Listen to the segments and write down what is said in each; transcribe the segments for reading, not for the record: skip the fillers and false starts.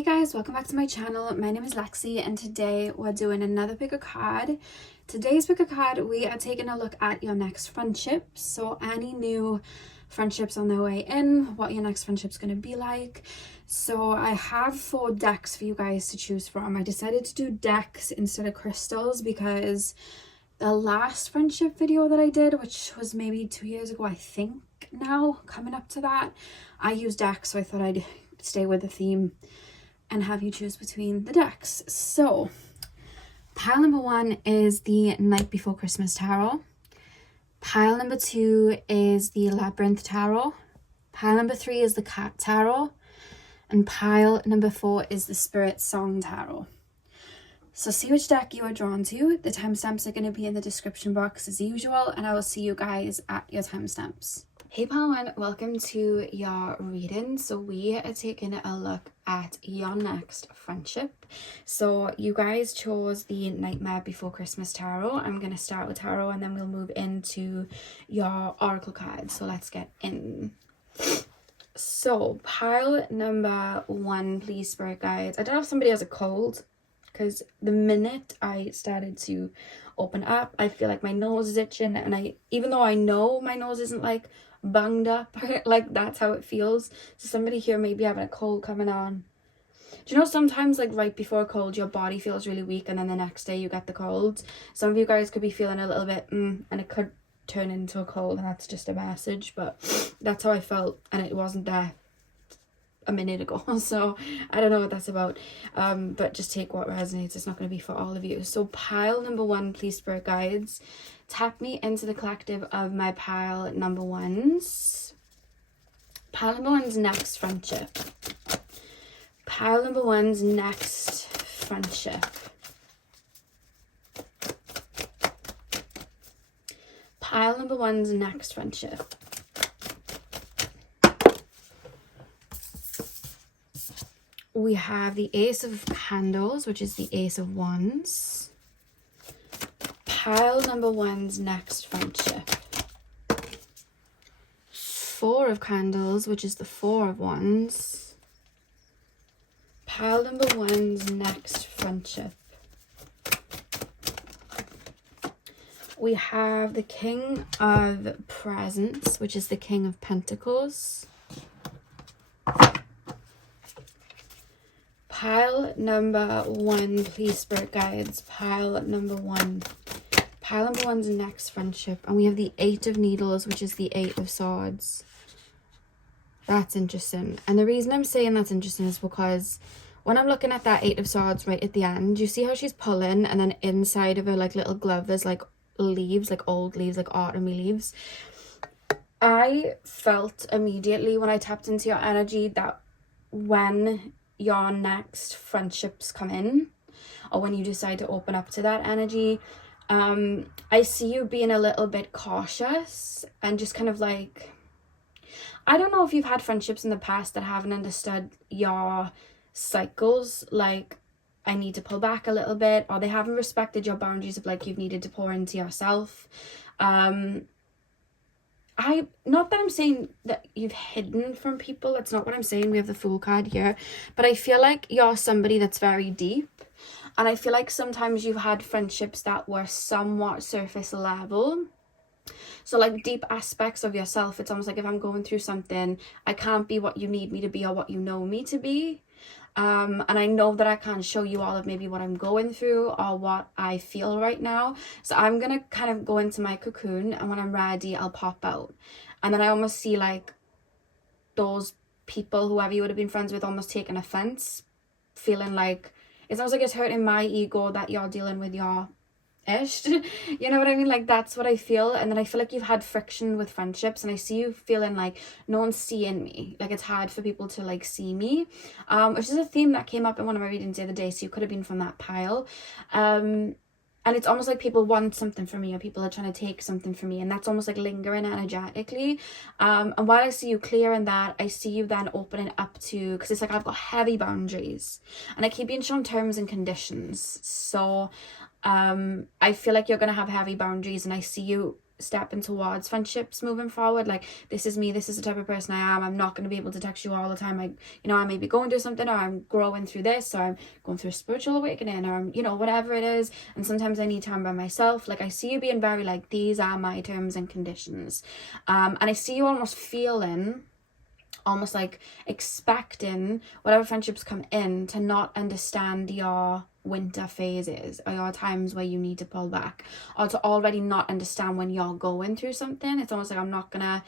Hey guys, welcome back to my channel. My name is Lexi and today we're doing another pick a card. Today's pick a card, we are taking a look at your next friendships. So any new friendships on their way in, what your next friendship's going to be like. So I have 4 decks for you guys to choose from. I decided to do decks instead of crystals because the last friendship video that I did, which was maybe 2 years ago, I think now, coming up to that, I used decks, so I thought I'd stay with the theme and have you choose between the decks. So pile number 1 is the Night Before Christmas Tarot. Pile number 2 is the Labyrinth Tarot. Pile number 3 is the Cat Tarot. And pile number 4 is the Spirit Song Tarot. So see which deck you are drawn to. The timestamps are going to be in the description box as usual, and I will see you guys at your timestamps. Hey pile 1, welcome to your reading. So we are taking a look at your next friendship. So you guys chose the Nightmare Before Christmas Tarot. I'm going to start with tarot and then we'll move into your oracle cards. So let's get in. So pile number 1, please, spirit guides. I don't know if somebody has a cold, because the minute I started to open up, I feel like my nose is itching, and even though I know my nose isn't like bunged up, like that's how it feels. So somebody here may be having a cold coming on. Do you know sometimes like right before a cold your body feels really weak and then the next day you get the cold? Some of you guys could be feeling a little bit and it could turn into a cold, and that's just a message, but that's how I felt, and it wasn't there a minute ago, so I don't know what that's about, but just take what resonates. It's not going to be for all of you. So pile number 1, please, spirit guides, tap me into the collective of my pile number 1s. Pile number 1's next friendship. Pile number 1's next friendship. Pile number 1's next friendship. We have the Ace of Candles, which is the Ace of Wands. Pile number 1's next friendship. 4 of Candles, which is the 4 of Wands. Pile number 1's next friendship. We have the King of Presents, which is the King of Pentacles. Pile number 1, please, spirit guides. Pile number 1. Pile number 1's next friendship. And we have the 8 of Needles, which is the 8 of Swords. That's interesting. And the reason I'm saying that's interesting is because when I'm looking at that 8 of Swords right at the end, you see how she's pulling, and then inside of her like little glove there's like leaves, like old leaves, like autumny leaves. I felt immediately when I tapped into your energy that when your next friendships come in, or when you decide to open up to that energy, I see you being a little bit cautious and just kind of like, I don't know if you've had friendships in the past that haven't understood your cycles, like I need to pull back a little bit, or they haven't respected your boundaries of like you've needed to pour into yourself. Not that I'm saying that you've hidden from people, that's not what I'm saying. We have the Fool card here, but I feel like you're somebody that's very deep, and I feel like sometimes you've had friendships that were somewhat surface level. So like deep aspects of yourself, it's almost like if I'm going through something, I can't be what you need me to be or what you know me to be. And I know that I can't show you all of maybe what I'm going through or what I feel right now. So I'm going to kind of go into my cocoon, and when I'm ready, I'll pop out. And then I almost see like those people, whoever you would have been friends with, almost taking offense, feeling like it's almost like it's hurting my ego that you're dealing with your ish. You know what I mean? Like that's what I feel. And then I feel like you've had friction with friendships, and I see you feeling like no one's seeing me, like it's hard for people to like see me, which is a theme that came up in one of my readings the other day, so you could have been from that pile. And it's almost like people want something from me, or people are trying to take something from me, and that's almost like lingering energetically. And while I see you clearing that, I see you then opening up to, because it's like I've got heavy boundaries and I keep being shown terms and conditions. So I feel like you're going to have heavy boundaries, and I see you stepping towards friendships moving forward. Like, this is me, this is the type of person I am. I'm not going to be able to text you all the time. I may be going through something, or I'm growing through this, or I'm going through a spiritual awakening, or I'm, whatever it is. And sometimes I need time by myself. Like, I see you being very like, these are my terms and conditions. And I see you almost feeling, almost like expecting whatever friendships come in to not understand your winter phases, or your times where you need to pull back, or to already not understand when you're going through something. It's almost like, I'm not gonna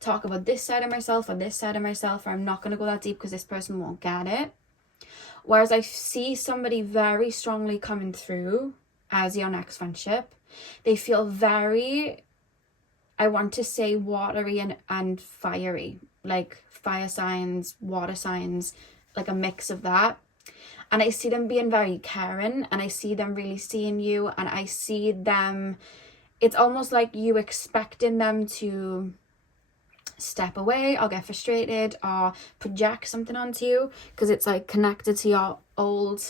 talk about this side of myself, or this side of myself, or I'm not gonna go that deep because this person won't get it. Whereas I see somebody very strongly coming through as your next friendship. They feel very, I want to say, watery and fiery, like fire signs, water signs, like a mix of that. And I see them being very caring, and I see them really seeing you, and I see them, it's almost like you expecting them to step away or get frustrated or project something onto you, because it's like connected to your old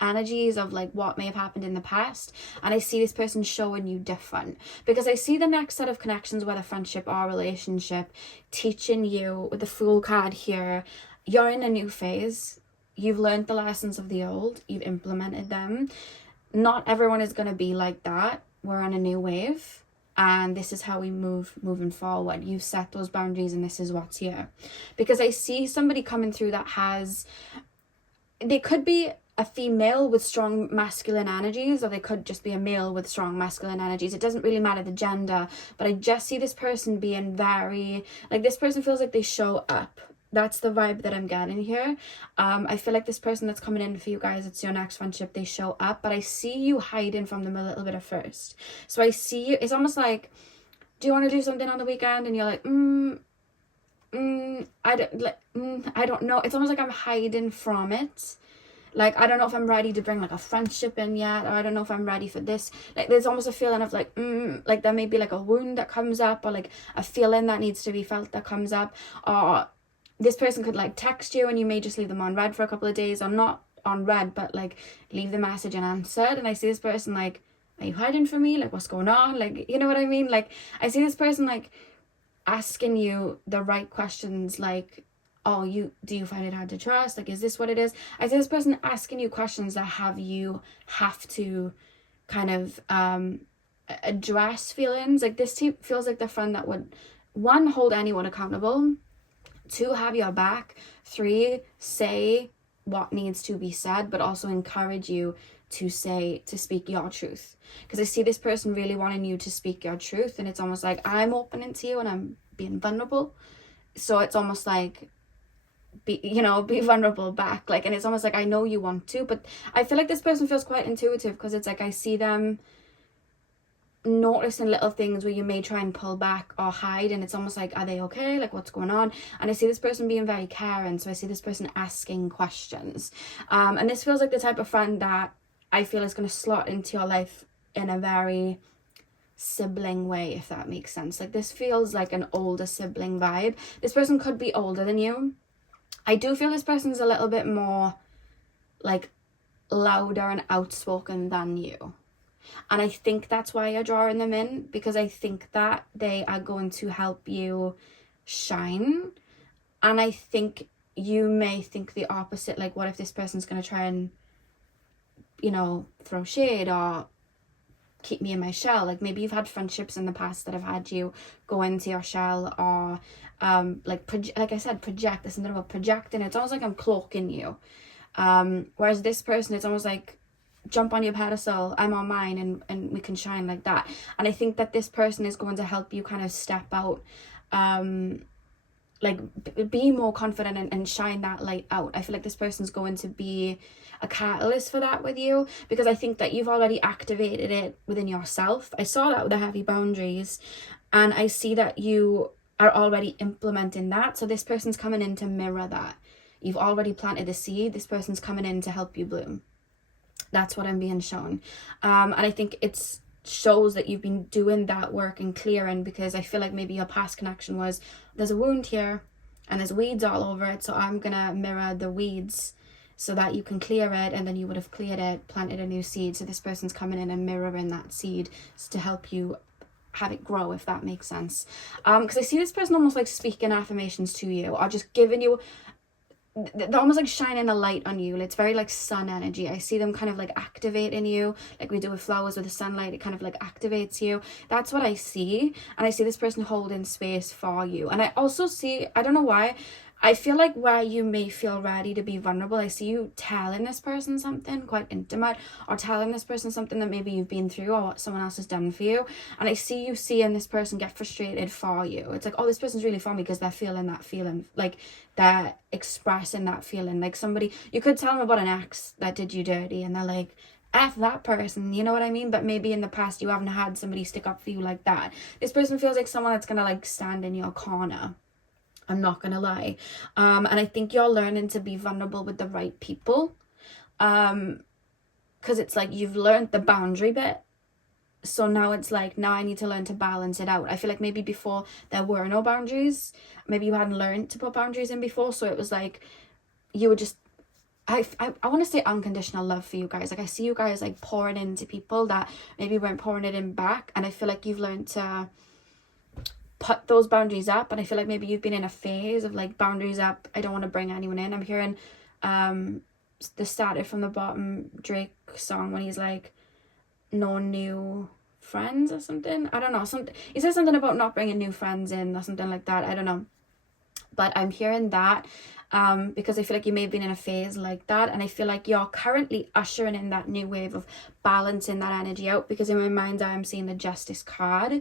energies of like what may have happened in the past. And I see this person showing you different, because I see the next set of connections, whether friendship or relationship, teaching you, with the Fool card here, you're in a new phase. You've learned the lessons of the old, you've implemented them. Not everyone is going to be like that. We're on a new wave, and this is how we moving forward. You set those boundaries, and this is what's here. Because I see somebody coming through that has, they could be a female with strong masculine energies, or they could just be a male with strong masculine energies. It doesn't really matter the gender, but I just see this person being very, like, this person feels like they show up. That's the vibe that I'm getting here. I feel like this person that's coming in for you guys, it's your next friendship, they show up, but I see you hiding from them a little bit at first. So I see you, it's almost like, do you want to do something on the weekend? And you're like, I don't know. It's almost like I'm hiding from it. Like, I don't know if I'm ready to bring like a friendship in yet, or I don't know if I'm ready for this. Like, there's almost a feeling of like, like there may be like a wound that comes up, or like a feeling that needs to be felt that comes up, or this person could like text you and you may just leave them on read for a couple of days, or not on read, but like leave the message unanswered. And I see this person like, are you hiding from me? Like, what's going on? Like, you know what I mean? Like, I see this person like asking you the right questions, like, oh, do you find it hard to trust? Like, is this what it is? I see this person asking you questions that have to kind of address feelings. Like, this feels like the friend that would, 1, hold anyone accountable, 2, have your back, 3, say what needs to be said, but also encourage you to speak your truth. Because I see this person really wanting you to speak your truth, and it's almost like, I'm opening to you and I'm being vulnerable. So it's almost like, be vulnerable back. Like, and it's almost like, I know you want to, but I feel like this person feels quite intuitive, because it's like, I see them noticing little things where you may try and pull back or hide, and it's almost like, are they okay? Like, what's going on? And I see this person being very caring, so I see this person asking questions, and this feels like the type of friend that I feel is going to slot into your life in a very sibling way, if that makes sense. Like, this feels like an older sibling vibe. This person could be older than you. I do feel this person's a little bit more like louder and outspoken than you. And I think that's why you're drawing them in, because I think that they are going to help you shine. And I think you may think the opposite, like, what if this person's going to try and, throw shade or keep me in my shell? Like, maybe you've had friendships in the past that have had you go into your shell, or like I said, project. There's something about projecting. It's almost like I'm cloaking you. Whereas this person, it's almost like, jump on your pedestal, I'm on mine, and we can shine like that. And I think that this person is going to help you kind of step out, like be more confident and shine that light out. I feel like this person's going to be a catalyst for that with you, because I think that you've already activated it within yourself. I saw that with the heavy boundaries, and I see that you are already implementing that. So this person's coming in to mirror that. You've already planted the seed. This person's coming in to help you bloom. That's what I'm being shown. And I think it shows that you've been doing that work and clearing, because I feel like maybe your past connection was, there's a wound here and there's weeds all over it, so I'm gonna mirror the weeds so that you can clear it, and then you would have cleared it, planted a new seed. So this person's coming in and mirroring that seed to help you have it grow, if that makes sense. Because I see this person almost like speaking affirmations to you, or just giving you, they're almost like shining a light on you. It's very like sun energy. I see them kind of like activating you, like we do with flowers with the sunlight. It kind of like activates you. That's what I see. And I see this person holding space for you. And I also see, I don't know why, I feel like where you may feel ready to be vulnerable, I see you telling this person something quite intimate, or telling this person something that maybe you've been through or what someone else has done for you. And I see you seeing this person get frustrated for you. It's like, oh, this person's really for me because they're feeling that feeling, like they're expressing that feeling. Like somebody, you could tell them about an ex that did you dirty and they're like, F that person, you know what I mean? But maybe in the past you haven't had somebody stick up for you like that. This person feels like someone that's gonna like stand in your corner. I'm not gonna lie. And I think you're learning to be vulnerable with the right people. Because it's like you've learned the boundary bit. So now it's like, now I need to learn to balance it out. I feel like maybe before there were no boundaries. Maybe you hadn't learned to put boundaries in before. So it was like, you were just, I want to say unconditional love for you guys. Like I see you guys like pouring into people that maybe weren't pouring it in back. And I feel like you've learned to put those boundaries up, and I feel like maybe you've been in a phase of like boundaries up, I don't want to bring anyone in. I'm hearing the started from the bottom Drake song when he's like, no new friends or something, I don't know, something he says something about not bringing new friends in or something like that, I don't know, but I'm hearing that because I feel like you may have been in a phase like that, and I feel like you're currently ushering in that new wave of balancing that energy out, because in my mind I am seeing the Justice card,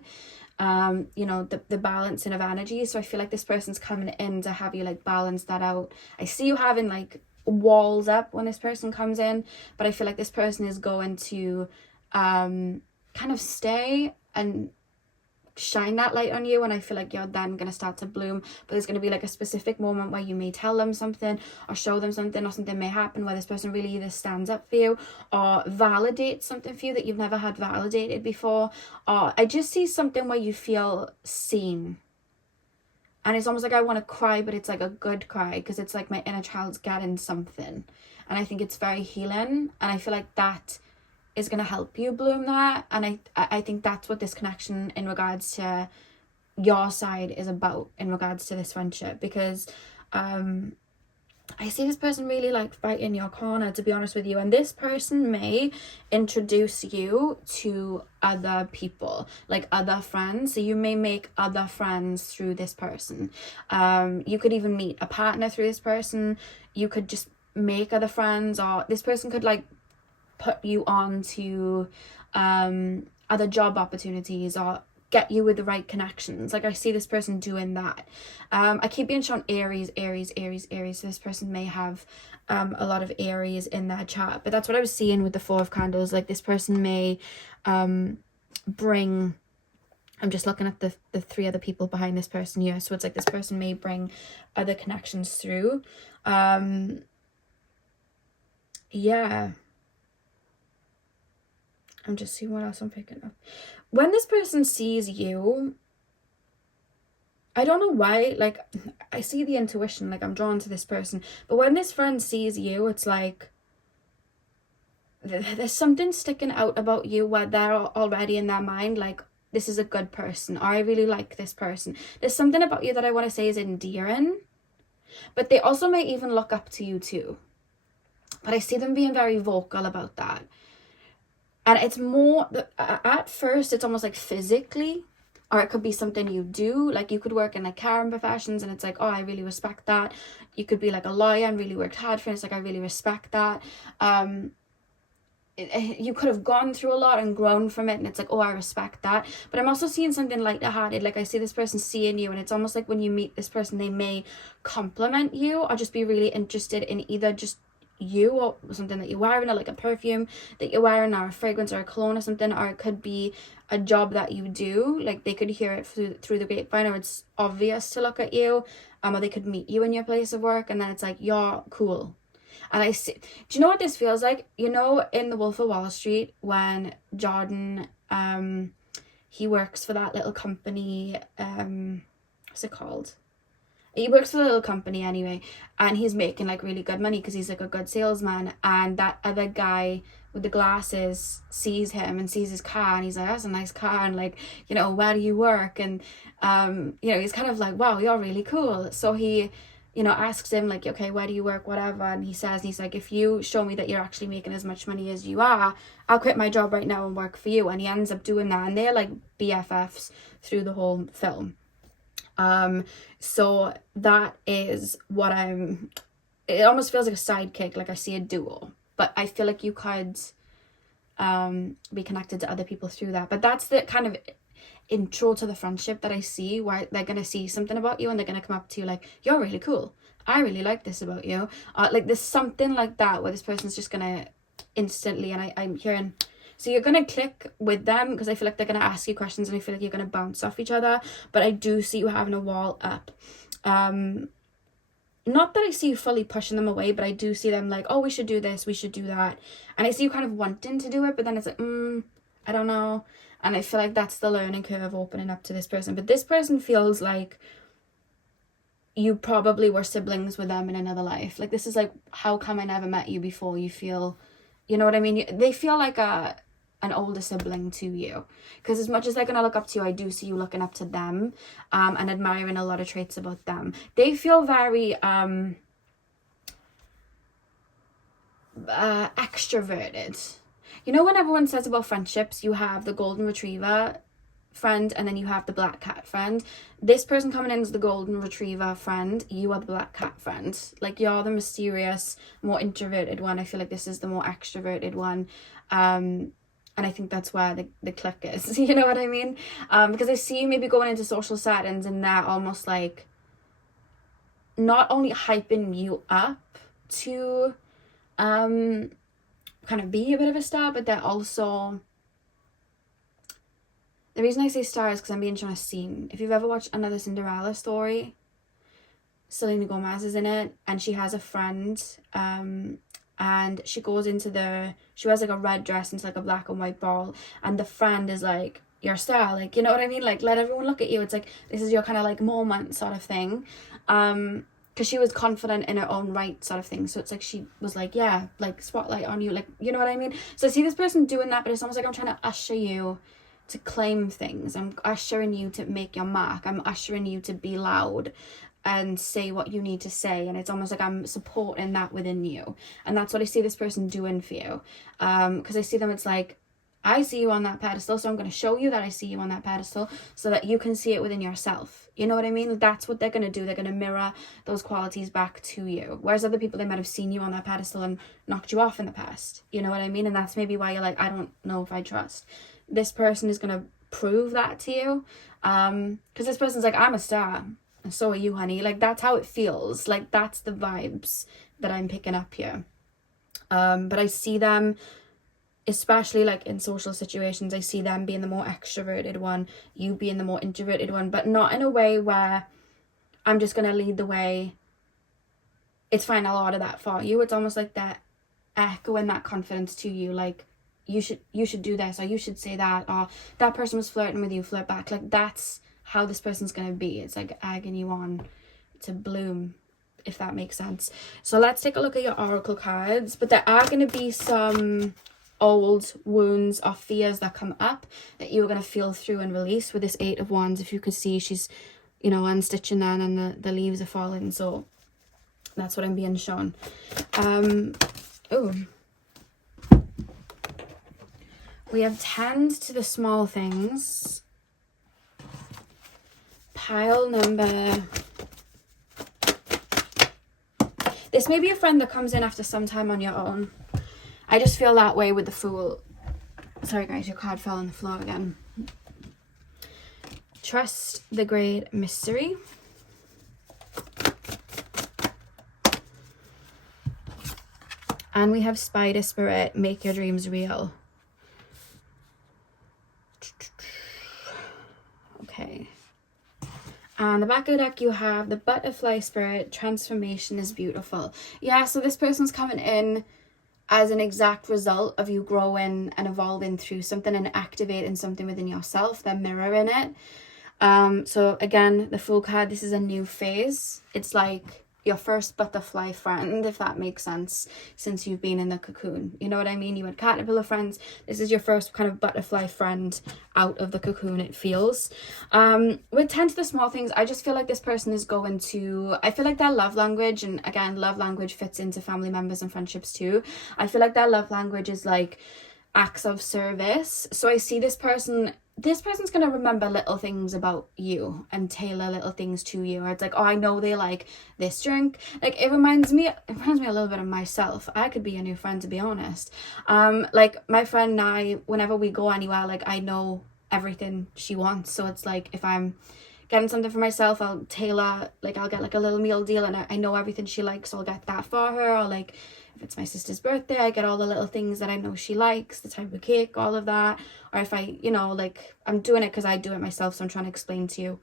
you know, the balancing of energy. So I feel like this person's coming in to have you like balance that out. I see you having like walls up when this person comes in, but I feel like this person is going to kind of stay and shine that light on you, and I feel like you're then going to start to bloom. But there's going to be like a specific moment where you may tell them something or show them something, or something may happen where this person really either stands up for you or validates something for you that you've never had validated before. Or I just see something where you feel seen, and it's almost like I want to cry, but it's like a good cry, because it's like my inner child's getting something, and I think it's very healing, and I feel like that is going to help you bloom that. And I think that's what this connection in regards to your side is about, in regards to this friendship, because I see this person really like fight in your corner, to be honest with you, and this person may introduce you to other people, like other friends. So you may make other friends through this person. You could even meet a partner through this person. You could just make other friends, or this person could like put you on to other job opportunities, or get you with the right connections. Like I see this person doing that. I keep being shown Aries. So this person may have a lot of Aries in their chart, but that's what I was seeing with the Four of Candles. Like this person may bring, I'm just looking at the three other people behind this person here, so it's like this person may bring other connections through. Yeah, I'm just seeing what else I'm picking up. When this person sees you, I don't know why, like, I see the intuition, like, I'm drawn to this person. But when this friend sees you, it's like, there's something sticking out about you where they're already in their mind, like, this is a good person, or I really like this person. There's something about you that I want to say is endearing. But they also may even look up to you too. But I see them being very vocal about that. And it's more, at first, it's almost like physically, or it could be something you do. Like you could work in like caring professions, and it's like, oh, I really respect that. You could be like a lawyer and really worked hard for it. It's like, I really respect that. You could have gone through a lot and grown from it, and it's like, oh, I respect that. But I'm also seeing something lighthearted. Like I see this person seeing you, and it's almost like when you meet this person, they may compliment you or just be really interested in either just you or something that you're wearing, or like a perfume that you're wearing, or a fragrance or a cologne or something, or it could be a job that you do. Like they could hear it through the grapevine, or it's obvious to look at you, or they could meet you in your place of work, and then it's like, you're cool. And I see, do you know what this feels like? You know, in The Wolf of Wall Street, when Jordan he works for that little company, what's it called? he works for a little company anyway, and he's making like really good money because he's like a good salesman. And that other guy with the glasses sees him and sees his car, and he's like, that's a nice car, and like, you know, where do you work? And you know, he's kind of like, wow, you're really cool. So he, you know, asks him like, okay, where do you work, whatever. And he's like, if you show me that you're actually making as much money as you are, I'll quit my job right now and work for you. And he ends up doing that, and they're like BFFs through the whole film. So that is what it almost feels like a sidekick, like I see a duo, but I feel like you could be connected to other people through that. But that's the kind of intro to the friendship that I see, where they're gonna see something about you and they're gonna come up to you like, you're really cool, I really like this about you, like there's something like that where this person's just gonna instantly, and I'm hearing, so you're gonna click with them because I feel like they're gonna ask you questions and I feel like you're gonna bounce off each other. But I do see you having a wall up. Not that I see you fully pushing them away, but I do see them like, oh, we should do this, we should do that. And I see you kind of wanting to do it, but then it's like, I don't know. And I feel like that's the learning curve opening up to this person. But this person feels like you probably were siblings with them in another life. Like, this is like, how come I never met you before? You feel, you know what I mean? They feel like an older sibling to you, because as much as they're gonna look up to you, I do see you looking up to them and admiring a lot of traits about them. They feel very extroverted. You know, when everyone says about friendships, you have the golden retriever friend and then you have the black cat friend. This person coming in is the golden retriever friend, you are the black cat friend. Like, you're the mysterious, more introverted one. I feel like this is the more extroverted one. And I think that's where the click is. You know what I mean? Because I see you maybe going into social settings and they're almost like not only hyping you up to kind of be a bit of a star, but they're also, the reason I say star is because I'm being shown a scene. If you've ever watched Another Cinderella Story, Selena Gomez is in it, and she has a friend, and she goes into she wears like a red dress into like a black and white ball, and the friend is like, you're a star, like, you know what I mean, like, let everyone look at you. It's like, this is your kind of like moment sort of thing, because she was confident in her own right sort of thing. So it's like, she was like, yeah, like, spotlight on you, like, you know what I mean? So I see this person doing that, but it's almost like I'm trying to usher you to claim things. I'm ushering you to make your mark. I'm ushering you to be loud and say what you need to say. And it's almost like I'm supporting that within you. And that's what I see this person doing for you. Because I see them, it's like, I see you on that pedestal, so I'm going to show you that I see you on that pedestal so that you can see it within yourself. You know what I mean? That's what they're going to do. They're going to mirror those qualities back to you. Whereas other people, they might have seen you on that pedestal and knocked you off in the past. You know what I mean? And that's maybe why you're like, I don't know if I trust. This person is going to prove that to you. Because this person's like, I'm a star. And so are you, honey. Like, that's how it feels. Like, that's the vibes that I'm picking up here. But I see them, especially like in social situations, I see them being the more extroverted one, you being the more introverted one, but not in a way where I'm just going to lead the way. It's fine, I'll order that for you. It's almost like they're echoing that confidence to you, like, you should do this, or you should say that, or that person was flirting with you, flirt back. Like, that's how this person's going to be. It's like egging you on to bloom, if that makes sense. So let's take a look at your oracle cards. But there are going to be some old wounds or fears that come up that you're going to feel through and release with this 8 of Wands. If you could see, she's, you know, unstitching that, and the leaves are falling. So that's what I'm being shown. We have tend to the small things. Pile number. This may be a friend that comes in after some time on your own. I just feel that way with the Fool. Sorry guys, your card fell on the floor again. Trust the great mystery. And we have Spider Spirit, make your dreams real. Okay. And the back of the deck, you have the Butterfly Spirit, transformation is beautiful. Yeah, so this person's coming in as an exact result of you growing and evolving through something and activating something within yourself. They're mirroring it. So again, the Fool card, this is a new phase. It's like your first butterfly friend, if that makes sense, since you've been in the cocoon. You know what I mean? You had caterpillar friends. This is your first kind of butterfly friend out of the cocoon, it feels. With 10 to the small things, I just feel like this person is going to, I feel like their love language, and again, love language fits into family members and friendships too. I feel like their love language is like acts of service. So I see this person's going to remember little things about you and tailor little things to you. Or it's like, oh, I know they like this drink. Like, it reminds me a little bit of myself. I could be a new friend, to be honest. Like, my friend and I, whenever we go anywhere, like, I know everything she wants. So it's like, if I'm getting something for myself, I'll tailor, like, I'll get like a little meal deal, and I know everything she likes, so I'll get that for her. Or like, if it's my sister's birthday, I get all the little things that I know she likes, the type of cake, all of that. Or if I, you know, like, I'm doing it because I do it myself, so I'm trying to explain to you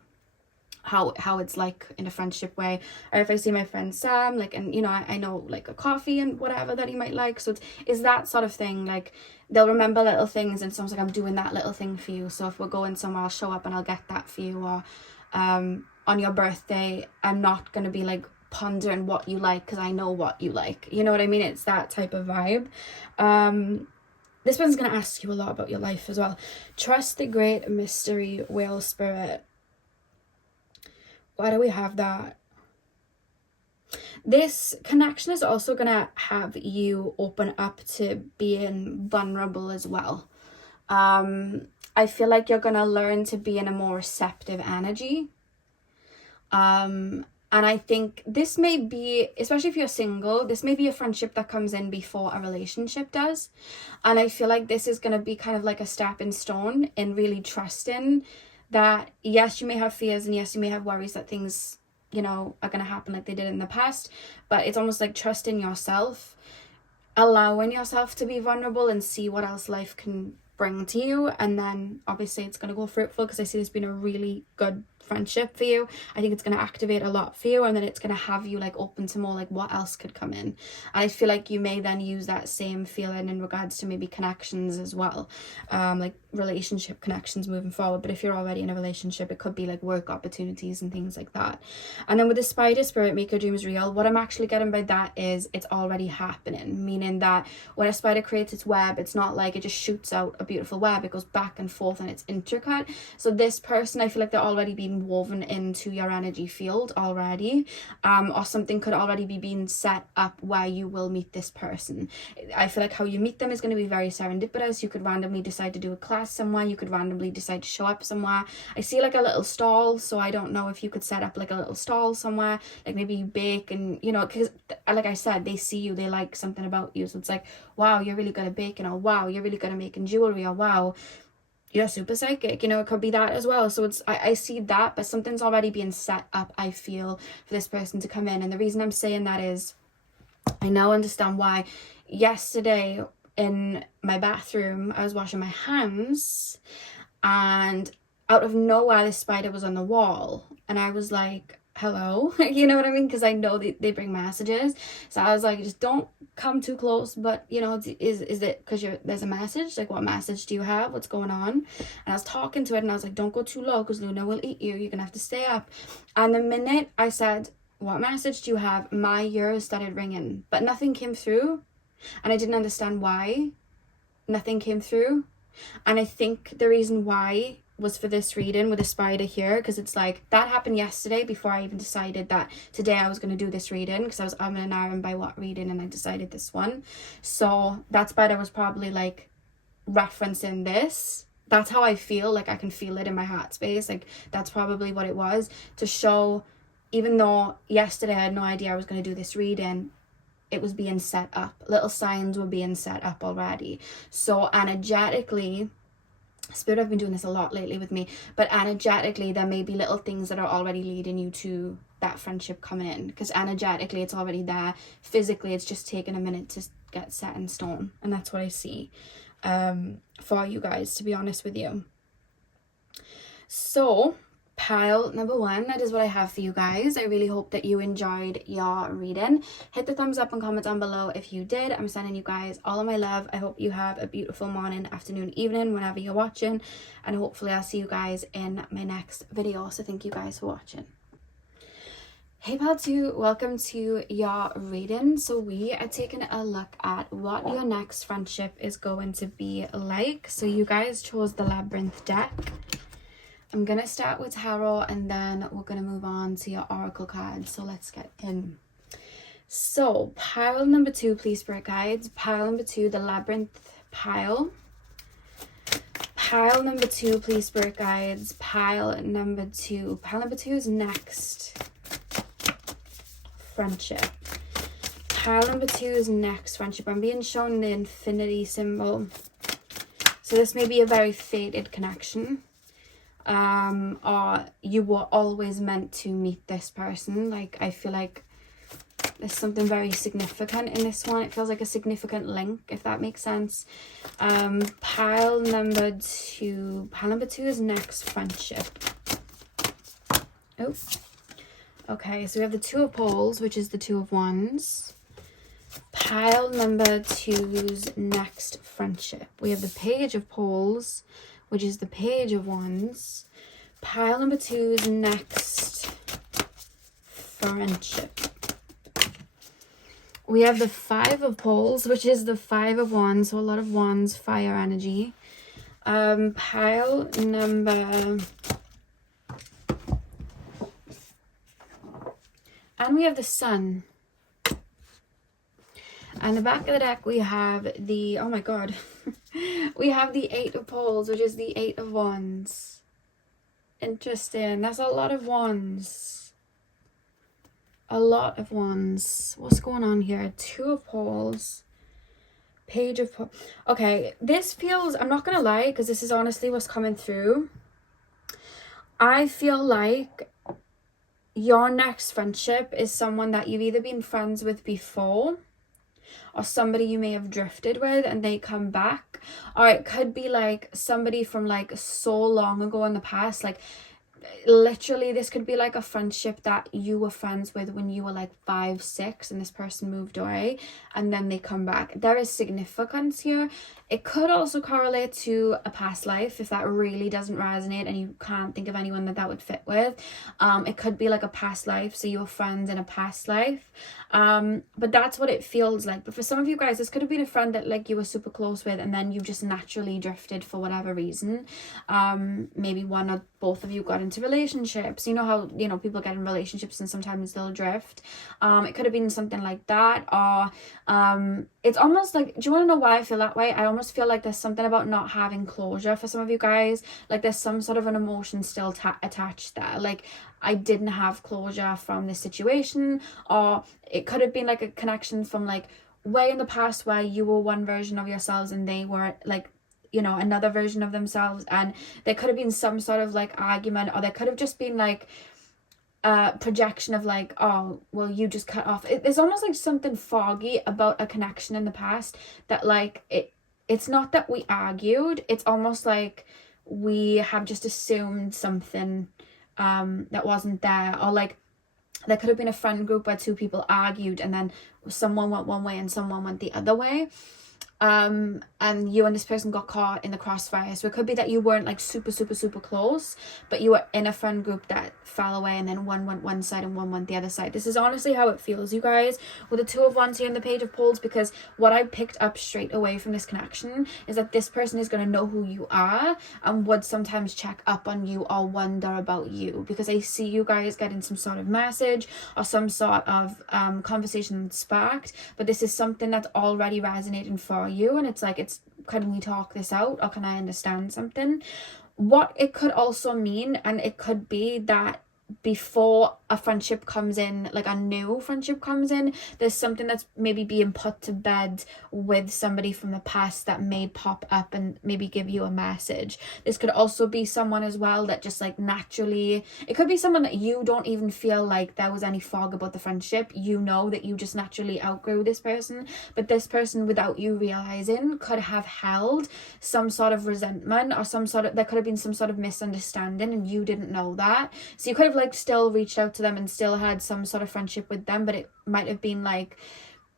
how it's like in a friendship way. Or if I see my friend Sam, like, and you know, I know like a coffee and whatever that he might like, so it's that sort of thing. Like, they'll remember little things, and it's almost like I'm doing that little thing for you. So if we're going somewhere, I'll show up and I'll get that for you. Or on your birthday, I'm not going to be like pondering what you like because I know what you like. You know what I mean? It's that type of vibe. This one's going to ask you a lot about your life as well. Trust the great mystery whale spirit. Why do we have that? This connection is also going to have you open up to being vulnerable as well. I feel like you're going to learn to be in a more receptive energy. And I think this may be, especially if you're single, this may be a friendship that comes in before a relationship does. And I feel like this is going to be kind of like a stepping stone in really trusting that, yes, you may have fears, and yes, you may have worries that things, you know, are going to happen like they did in the past. But it's almost like trusting yourself, allowing yourself to be vulnerable and see what else life can bring to you. And then obviously it's going to go fruitful, because I see this being a really good friendship for you. I think it's going to activate a lot for you, and then it's going to have you like open to more like what else could come in. And I feel like you may then use that same feeling in regards to maybe connections as well, like relationship connections moving forward. But if you're already in a relationship, it could be like work opportunities and things like that. And then with the spider spirit, make your dreams real, what I'm actually getting by that is it's already happening, meaning that when a spider creates its web, it's not like it just shoots out a beautiful web. It goes back and forth and it's intricate. So this person, I feel like they're already being woven into your energy field already, or something could already be being set up where you will meet this person. I feel like how you meet them is going to be very serendipitous. You could randomly decide to do a class somewhere, you could randomly decide to show up somewhere. I see like a little stall, so I don't know if you could set up like a little stall somewhere, like maybe you bake, and you know, because like I said, they see you, they like something about you, so it's like, wow, you're really good at baking, or wow, you're really good at making jewelry, or wow, you're super psychic, you know, it could be that as well. So it's I see that, but something's already being set up, I feel, for this person to come in. And the reason I'm saying that is I now understand why yesterday in my bathroom I was washing my hands, and out of nowhere this spider was on the wall, and I was like, hello, you know what I mean, because I know they bring messages. So I was like, just don't come too close, but you know, is it because there's a message, like what message do you have, what's going on? And I was talking to it, and I was like, don't go too low because Luna will eat you, you're gonna have to stay up. And the minute I said, what message do you have, my ears started ringing, but nothing came through, and I didn't understand why nothing came through. And I think the reason why was for this reading with a spider here, because it's like that happened yesterday before I even decided that today I was going to do this reading, because I was umming and ahhing by what reading, and I decided this one. So that spider was probably like referencing this. That's how I feel, like I can feel it in my heart space, like that's probably what it was, to show, even though yesterday I had no idea I was going to do this reading, it was being set up, little signs were being set up already. So energetically, Spirit, I've been doing this a lot lately with me, but energetically there may be little things that are already leading you to that friendship coming in, because energetically it's already there. Physically it's just taking a minute to get set in stone, and that's what I see for you guys, to be honest with you. So Pile number 1, that is what I have for you guys. I really hope that you enjoyed your reading. Hit the thumbs up and comment down below if you did. I'm sending you guys all of my love. I hope you have a beautiful morning, afternoon, evening, whenever you're watching, and hopefully I'll see you guys in my next video. So thank you guys for watching. Hey pal 2, welcome to your reading. So we are taking a look at what your next friendship is going to be like. So you guys chose the Labyrinth deck. I'm going to start with tarot and then we're going to move on to your oracle cards. So let's get in. So pile number 2, please spirit guides. Pile number 2, the Labyrinth pile. Pile number 2, please spirit guides. Pile number 2. Pile number 2 is next friendship. Pile number 2 is next friendship. I'm being shown the infinity symbol. So this may be a very fated connection. Or you were always meant to meet this person. Like, I feel like there's something very significant in this one. It feels like a significant link, if that makes sense. Pile number 2 is next friendship. Oh, okay, so we have the Two of Poles, which is the Two of Wands. Pile number 2's next friendship. We have the Page of Poles, which is the Page of Wands. Pile number 2's next friendship. We have the Five of Poles, which is the Five of Wands, so a lot of Wands, fire energy. Pile number... And we have the Sun. And the back of the deck we have the... Oh my god. We have the Eight of Poles, which is the Eight of Wands. Interesting. That's a lot of wands. A lot of wands. What's going on here? Two of Poles. Page of Poles. Okay, this feels... I'm not going to lie, because this is honestly what's coming through. I feel like your next friendship is someone that you've either been friends with before, or somebody you may have drifted with and they come back, or it could be like somebody from like so long ago in the past. Like literally this could be like a friendship that you were friends with when you were like 5, 6 and this person moved away and then they come back. There is significance here. It could also correlate to a past life if that really doesn't resonate and you can't think of anyone that would fit with. It could be like a past life, so you were friends in a past life. But that's what it feels like. But for some of you guys, this could have been a friend that like you were super close with and then you just naturally drifted for whatever reason. Maybe one or both of you got into relationships. You know how, you know, people get in relationships and sometimes they'll drift. It could have been something like that. Or it's almost like, do you want to know why I feel that way? I almost feel like there's something about not having closure for some of you guys. Like there's some sort of an emotion still attached there. Like I didn't have closure from this situation. Or it could have been like a connection from like way in the past where you were one version of yourselves and they were like, you know, another version of themselves, and there could have been some sort of like argument, or there could have just been like projection of like, oh well, you just cut off. It's almost like something foggy about a connection in the past that like it's not that we argued, it's almost like we have just assumed something that wasn't there. Or like there could have been a friend group where 2 people argued and then someone went one way and someone went the other way. And you and this person got caught in the crossfire. So it could be that you weren't like super close, but you were in a friend group that fell away and then one went one side and one went the other side. This is honestly how it feels, you guys, with the Two of Wands here and the Page of Poles, because what I picked up straight away from this connection is that this person is going to know who you are and would sometimes check up on you or wonder about you, because I see you guys getting some sort of message or some sort of conversation sparked, but this is something that's already resonating for you, and it's like, can we talk this out, or can I understand something? What it could also mean, and it could be that before a friendship comes in, like a new friendship comes in, there's something that's maybe being put to bed with somebody from the past that may pop up and maybe give you a message. This could also be someone as well that just like naturally, it could be someone that you don't even feel like there was any fog about the friendship. You know that you just naturally outgrew this person, but this person, without you realizing, could have held some sort of resentment or there could have been some sort of misunderstanding and you didn't know that. So you could have like still reached out to them and still had some sort of friendship with them, but it might have been like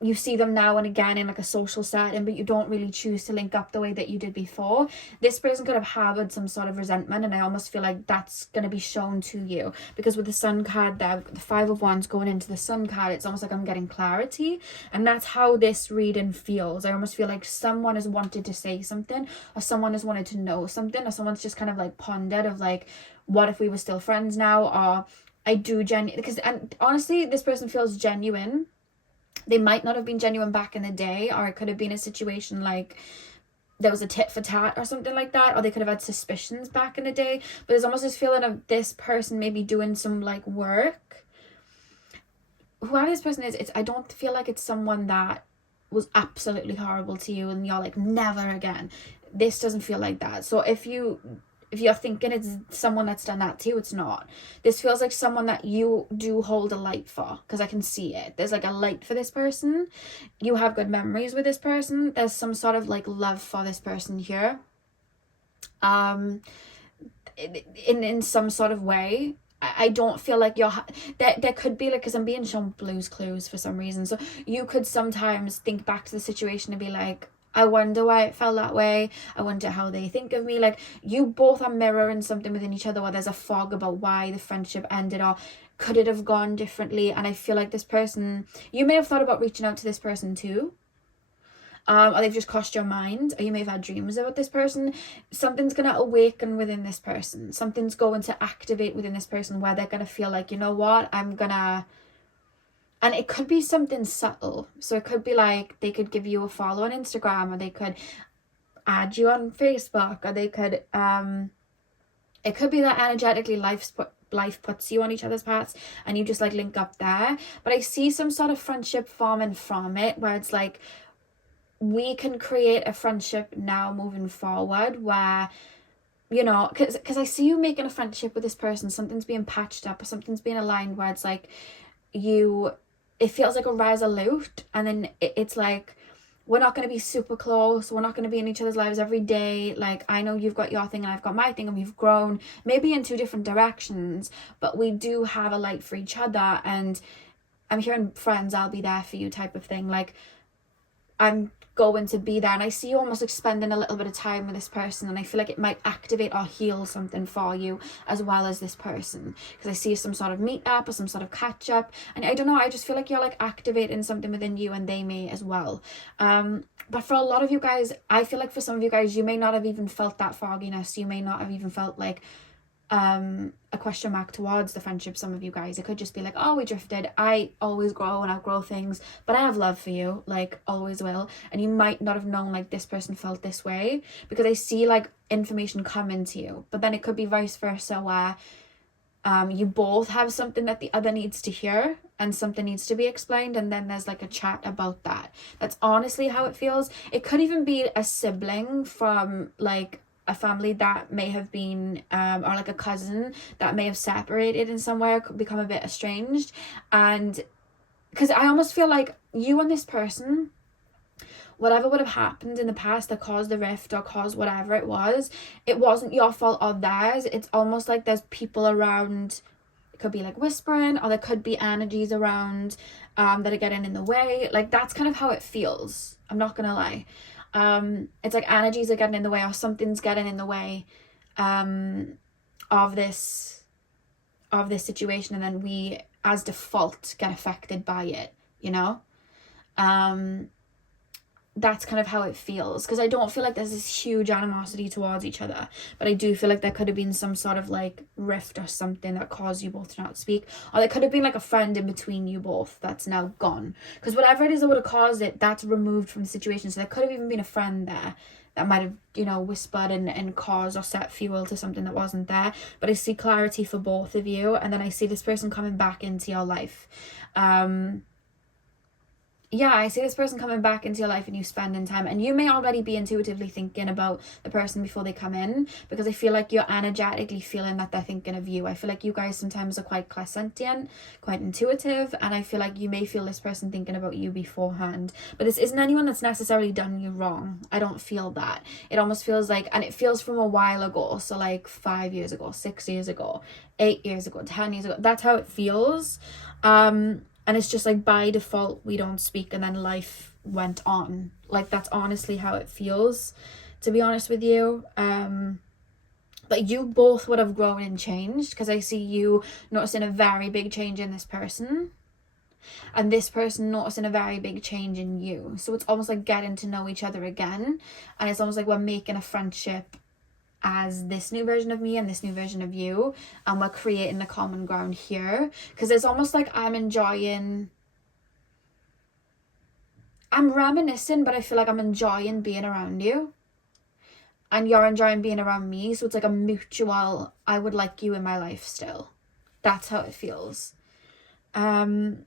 you see them now and again in like a social setting, but you don't really choose to link up the way that you did before. This person could have harbored some sort of resentment, and I almost feel like that's going to be shown to you, because with the Sun card there, the Five of Wands going into the Sun card, it's almost like I'm getting clarity, and that's how this reading feels. I almost feel like someone has wanted to say something, or someone has wanted to know something, or someone's just kind of like pondered of like, what if we were still friends now? Or I do and honestly, this person feels genuine. They might not have been genuine back in the day, or it could have been a situation like there was a tit for tat or something like that, or they could have had suspicions back in the day. But there's almost this feeling of this person maybe doing some like work. Whoever this person is, I don't feel like it's someone that was absolutely horrible to you and you're like, never again. This doesn't feel like that. So if you're thinking it's someone that's done that to you, it's not. This feels like someone that you do hold a light for, because I can see it. There's like a light for this person. You have good memories with this person. There's some sort of like love for this person here. In some sort of way. I don't feel like there could be like, because I'm being shown Blue's Clues for some reason. So you could sometimes think back to the situation and be like, I wonder why it felt that way. I wonder how they think of me. Like, you both are mirroring something within each other where there's a fog about why the friendship ended, or could it have gone differently? And I feel like this person, you may have thought about reaching out to this person too. Or they've just crossed your mind, or you may have had dreams about this person. Something's going to awaken within this person. Something's going to activate within this person where they're going to feel like, you know what, and it could be something subtle. So it could be like they could give you a follow on Instagram, or they could add you on Facebook, or they could, it could be that energetically life puts you on each other's paths and you just like link up there. But I see some sort of friendship forming from it, where it's like, we can create a friendship now moving forward where, you know, because I see you making a friendship with this person, something's being patched up or something's being aligned where it's like it feels like a resolute, and then it's like, we're not going to be super close, we're not going to be in each other's lives every day, like I know you've got your thing and I've got my thing, and we've grown maybe in two different directions, but we do have a light for each other, and I'm hearing friends, I'll be there for you type of thing. Like, I'm going to be there, and I see you almost like spending a little bit of time with this person, and I feel like it might activate or heal something for you as well as this person, because I see some sort of meet up or some sort of catch up, and I don't know, I just feel like you're like activating something within you, and they may as well. But for a lot of you guys, I feel like for some of you guys, you may not have even felt that fogginess. You may not have even felt like a question mark towards the friendship. Some of you guys, it could just be like, oh, we drifted. I always grow and outgrow things, but I have love for you, like always will. And you might not have known like this person felt this way, because I see like information coming to you, but then it could be vice versa, where you both have something that the other needs to hear and something needs to be explained, and then there's like a chat about that. That's honestly how it feels. It could even be a sibling from like a family that may have been or like a cousin that may have separated in some way or could become a bit estranged. And because I almost feel like you and this person, whatever would have happened in the past that caused the rift or caused whatever it wasn't your fault or theirs. It's almost like there's people around. It could be like whispering, or there could be energies around that are getting in the way. Like, that's kind of how it feels, I'm not gonna lie. It's like energies are getting in the way, or something's getting in the way of this situation, and then we as default get affected by it, you know. that's kind of how it feels, because I don't feel like there's this huge animosity towards each other, but I do feel like there could have been some sort of like rift or something that caused you both to not speak, or there could have been like a friend in between you both that's now gone, because whatever it is that would have caused it, that's removed from the situation. So there could have even been a friend there that might have, you know, whispered and caused or set fuel to something that wasn't there. But I see clarity for both of you, and then I see this person coming back into your life. Yeah, I see this person coming back into your life and you spending time, and you may already be intuitively thinking about the person before they come in, because I feel like you're energetically feeling that they're thinking of you. I feel like you guys sometimes are quite clairsentient, quite intuitive, and I feel like you may feel this person thinking about you beforehand. But this isn't anyone that's necessarily done you wrong. I don't feel that. It almost feels like, and it feels from a while ago, so like 5 years ago, 6 years ago, 8 years ago, 10 years ago. That's how it feels. And it's just like by default we don't speak, and then life went on. Like that's honestly how it feels, to be honest with you. But you both would have grown and changed, because I see you noticing a very big change in this person, and this person noticing a very big change in you. So it's almost like getting to know each other again, and it's almost like we're making a friendship as this new version of me and this new version of you, and we're creating the common ground here. Because it's almost like I'm reminiscing, but I feel like I'm enjoying being around you, and you're enjoying being around me. So it's like a mutual, I would like you in my life still. That's how it feels. One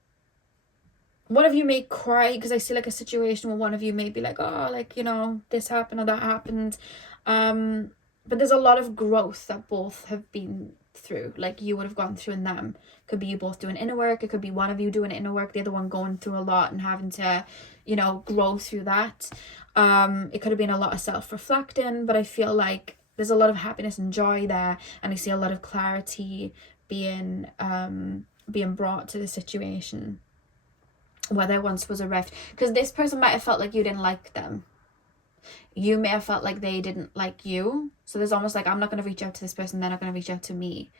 of you may cry, because I see like a situation where one of you may be like, oh, like, you know, this happened or that happened. But there's a lot of growth that both have been through, like you would have gone through in them. Could be you both doing inner work. It could be one of you doing inner work, the other one going through a lot and having to, you know, grow through that. It could have been a lot of self-reflecting, but I feel like there's a lot of happiness and joy there, and I see a lot of clarity being brought to the situation where there once was a rift. Because this person might have felt like you didn't like them. You may have felt like they didn't like you. So there's almost like, I'm not going to reach out to this person, they're not going to reach out to me.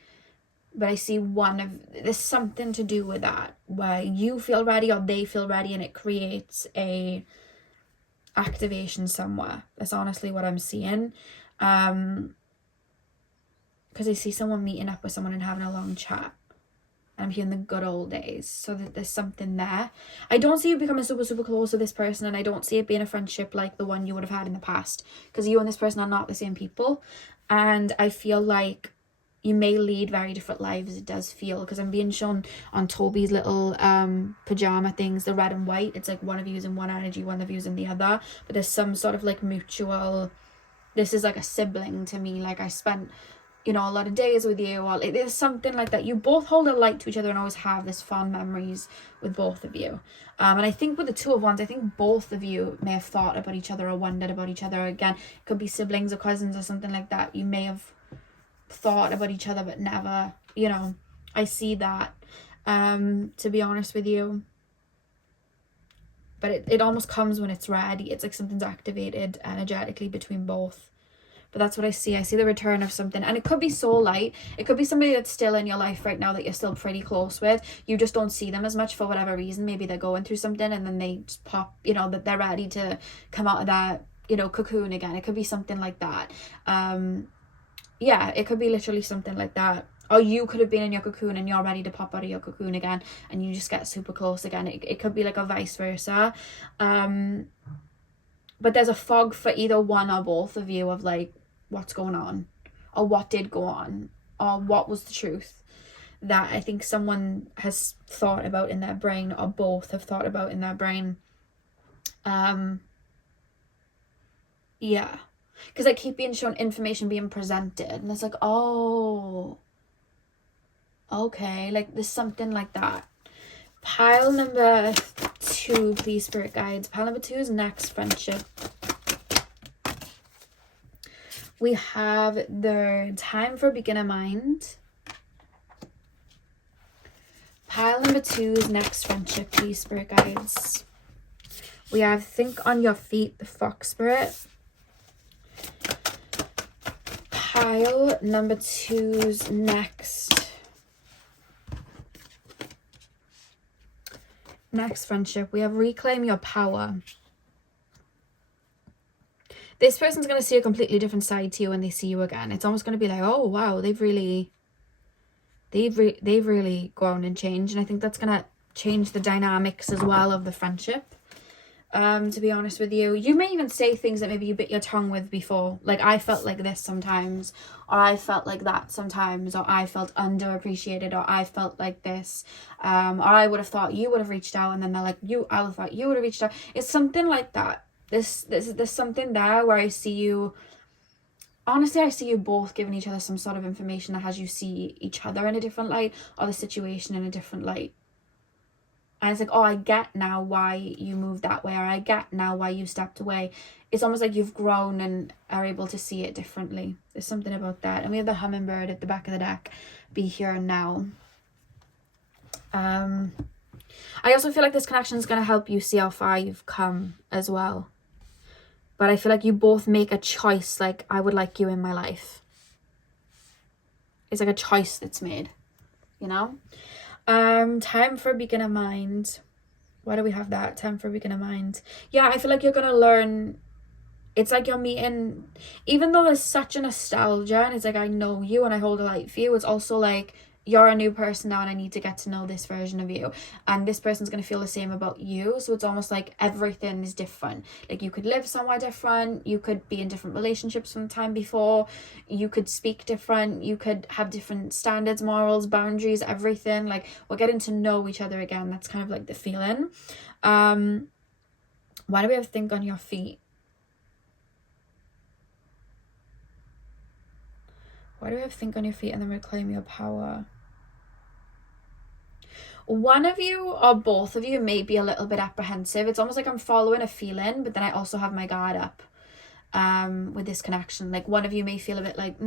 But I see there's something to do with that, where you feel ready or they feel ready, and it creates a activation somewhere. That's honestly what I'm seeing. Because I see someone meeting up with someone and having a long chat. I'm hearing the good old days, so that there's something there. I don't see you becoming super, super close to this person, and I don't see it being a friendship like the one you would have had in the past, because you and this person are not the same people. And I feel like you may lead very different lives. It does feel, because I'm being shown on Toby's little pajama things, the red and white. It's like one of you is in one energy, one of you is in the other, but there's some sort of like mutual, this is like a sibling to me, like I spent, you know, a lot of days with you, or there's something like that. You both hold a light to each other and always have this fond memories with both of you. And I think with the Two of Wands, I think both of you may have thought about each other or wondered about each other. Again, it could be siblings or cousins or something like that. You may have thought about each other but never, you know, I see that, to be honest with you. But it almost comes when it's ready. It's like something's activated energetically between both. But that's what I see. I see the return of something. And it could be soul light. It could be somebody that's still in your life right now that you're still pretty close with. You just don't see them as much for whatever reason. Maybe they're going through something and then they just pop, you know, that they're ready to come out of that, you know, cocoon again. It could be something like that. Yeah, it could be literally something like that. Or you could have been in your cocoon and you're ready to pop out of your cocoon again, and you just get super close again. It could be like a vice versa. But there's a fog for either one or both of you of like, what's going on, or what did go on, or what was the truth that I think someone has thought about in their brain, or both have thought about in their brain. Yeah, because I keep being shown information being presented, and it's like, oh, okay, like there's something like that. Pile number 2, please, spirit guides. Pile number 2 is next friendship. We have the time for beginner mind. Pile number 2 is next friendship, please, spirit guides. We have think on your feet, the fox spirit. Pile number 2's next friendship. We have reclaim your power. this person's going to see a completely different side to you when they see you again. It's almost going to be like, oh wow, they've really grown and changed. And I think that's going to change the dynamics as well of the friendship. To be honest with you, you may even say things that maybe you bit your tongue with before, like, I felt like this sometimes, or I felt like that sometimes, or I felt underappreciated, or I felt like this, or I would have thought you would have reached out, and then they're like, I would have thought you would have reached out. It's something like that. There's something there where I see you, honestly, I see you both giving each other some sort of information that has you see each other in a different light, or the situation in a different light. And it's like, oh, I get now why you moved that way, or I get now why you stepped away. It's almost like you've grown and are able to see it differently. There's something about that. And we have the hummingbird at the back of the deck, be here and now. I also feel like this connection is going to help you see how far you've come as well. But I feel like you both make a choice, like, I would like you in my life. It's like a choice that's made, you know? Time for a beginner mind. Why do we have that? Time for a beginner mind. Yeah, I feel like you're gonna learn. It's like you're meeting, even though there's such a nostalgia and it's like, I know you and I hold a light for you, it's also like, you're a new person now and I need to get to know this version of you, and this person's going to feel the same about you. So it's almost like everything is different. Like, you could live somewhere different, you could be in different relationships from the time before, you could speak different, you could have different standards, morals, boundaries, everything. Like, we're getting to know each other again. That's kind of like the feeling. Why do we have think on your feet? Why do we have think on your feet and then reclaim your power? One of you or both of you may be a little bit apprehensive. It's almost like I'm following a feeling, but then I also have my guard up with this connection. Like, one of you may feel a bit like,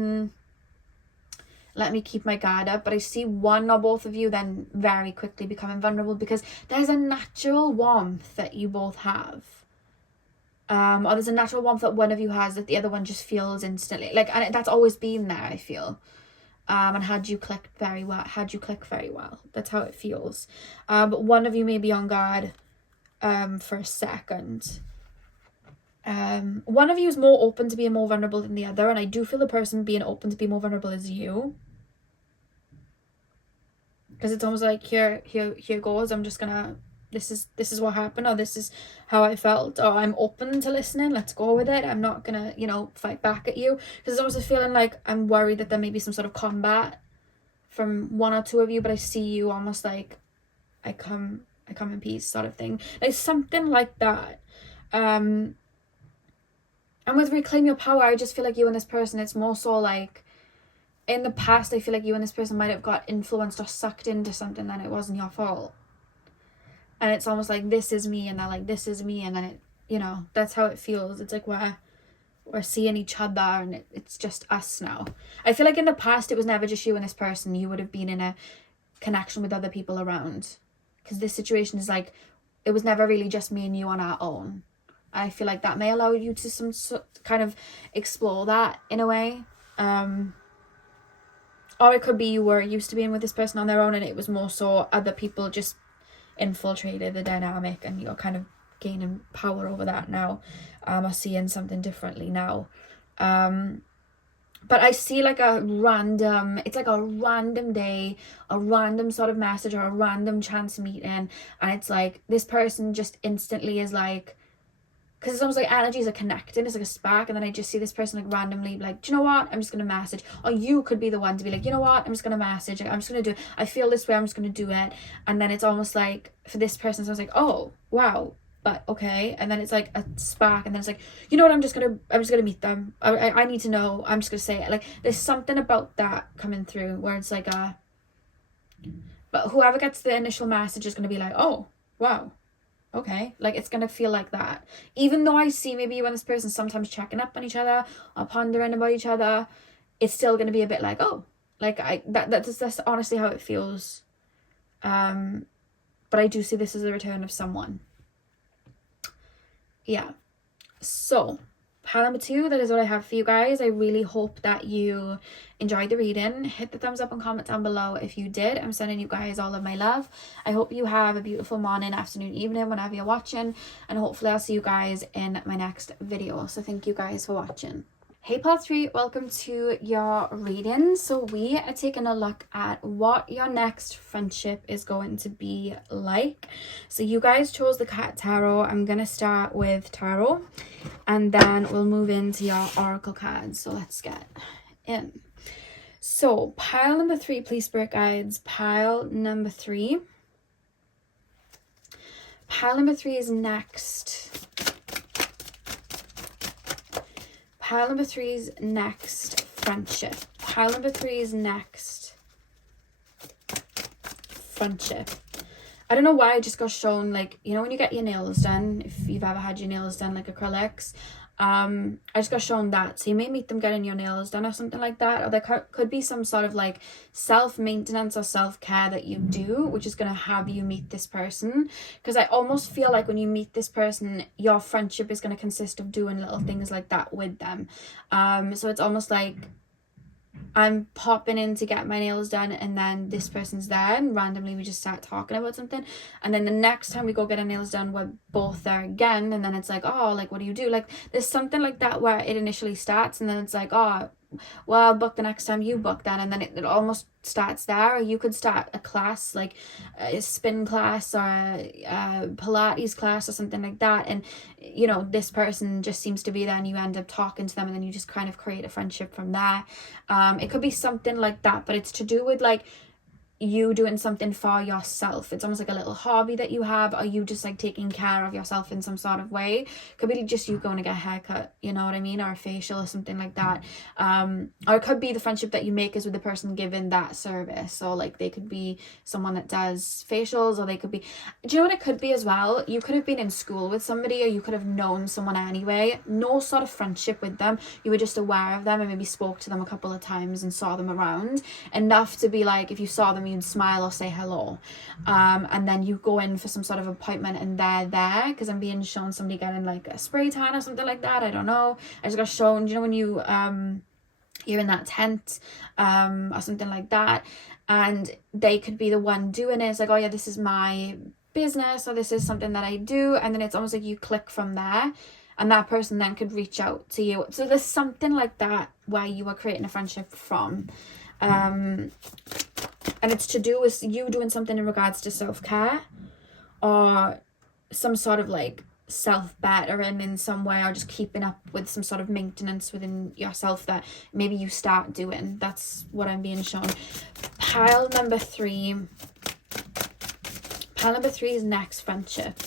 let me keep my guard up. But I see one or both of you then very quickly becoming vulnerable, because there's a natural warmth that you both have. Or there's a natural warmth that one of you has that the other one just feels instantly. Like, and that's always been there, I feel. And had you click very well. That's how it feels. But one of you may be on guard for a second. One of you is more open to being more vulnerable than the other, and I do feel the person being open to be more vulnerable is you. Because it's almost like, here goes, I'm just gonna, this is what happened, or this is how I felt, or I'm open to listening, let's go with it. I'm not gonna, fight back at you. Because it's almost a feeling like I'm worried that there may be some sort of combat from one or two of you, but I see you almost like, I come in peace sort of thing. Like, something like that. And with reclaim your power, I just feel like you and this person, it's more so like, in the past, I feel like you and this person might have got influenced or sucked into something that it wasn't your fault. And it's almost like, this is me, and they're like, this is me, and then it, that's how it feels. It's like we're seeing each other, and it's just us now. I feel like in the past, it was never just you and this person. You would have been in a connection with other people around. Because this situation is like, it was never really just me and you on our own. I feel like that may allow you to kind of explore that in a way. Or it could be you were used to being with this person on their own, and it was more so other people just infiltrated the dynamic, and you're kind of gaining power over that now, or seeing something differently now. But I see like it's like a random day, a random sort of message, or a random chance meeting, and it's like this person just instantly is like, because it's almost like energies are connecting, it's like a spark, and then I just see this person like randomly like, do you know what, I'm just gonna message. Or you could be the one to be like, you know what, I'm just gonna message, I'm just gonna do it, I feel this way, I'm just gonna do it. And then it's almost like, for this person, so I was like, oh wow, but okay. And then it's like a spark, and then it's like, you know what, I'm just gonna meet them, I need to know, I'm just gonna say it. Like, there's something about that coming through where it's like but whoever gets the initial message is gonna be like, oh wow, okay. Like, it's gonna feel like that. Even though I see maybe you and this person sometimes checking up on each other or pondering about each other, it's still gonna be a bit like, oh, like that's honestly how it feels. But I do see this as a return of someone. Yeah. So Pile number 2, that is what I have for you guys. I really hope that you enjoyed the reading. Hit the thumbs up and comment down below if you did. I'm sending you guys all of my love. I hope you have a beautiful morning, afternoon, evening, whenever you're watching, and hopefully I'll see you guys in my next video. So thank you guys for watching. Hey part 3, welcome to your reading. So we are taking a look at what your next friendship is going to be like. So you guys chose the card tarot. I'm gonna start with tarot and then we'll move into your oracle cards. So let's get in. So pile number 3, please, spirit guides. Pile number 3. Pile number 3 is next. Pile number 3 is next friendship. Pile number 3 is next friendship. I don't know why I just got shown, like, you know when you get your nails done, if you've ever had your nails done like acrylics, I just got shown that. So you may meet them getting your nails done or something like that, or there could be some sort of like self-maintenance or self-care that you do, which is going to have you meet this person. Because I almost feel like when you meet this person, your friendship is going to consist of doing little things like that with them. So it's almost like I'm popping in to get my nails done and then this person's there and randomly we just start talking about something, and then the next time we go get our nails done we're both there again, and then it's like, oh, like, what do you do? Like, there's something like that where it initially starts and then it's like, oh, well, I'll book the next time you book that, and then it almost starts there. Or you could start a class, like a spin class or a Pilates class or something like that, and you know, this person just seems to be there and you end up talking to them and then you just kind of create a friendship from there. It could be something like that, but it's to do with like you doing something for yourself. It's almost like a little hobby that you have, or you just like taking care of yourself in some sort of way. Could be just you going to get a haircut, you know what I mean, or a facial or something like that. Or it could be the friendship that you make is with the person giving that service. So like they could be someone that does facials, or they could be, do you know what it could be as well? You could have been in school with somebody, or you could have known someone anyway, no sort of friendship with them, you were just aware of them and maybe spoke to them a couple of times and saw them around enough to be like, if you saw them you'd smile or say hello, and then you go in for some sort of appointment and they're there, because I'm being shown somebody getting like a spray tan or something like that. I don't know, I just got shown, you know, when you you're in that tent or something like that, and they could be the one doing it. It's like, oh yeah, this is my business, or this is something that I do, and then it's almost like you click from there, and that person then could reach out to you. So there's something like that where you are creating a friendship from, and it's to do with you doing something in regards to self-care or some sort of like self-bettering in some way, or just keeping up with some sort of maintenance within yourself that maybe you start doing. That's what I'm being shown. Pile number 3. Pile number 3 is next friendship.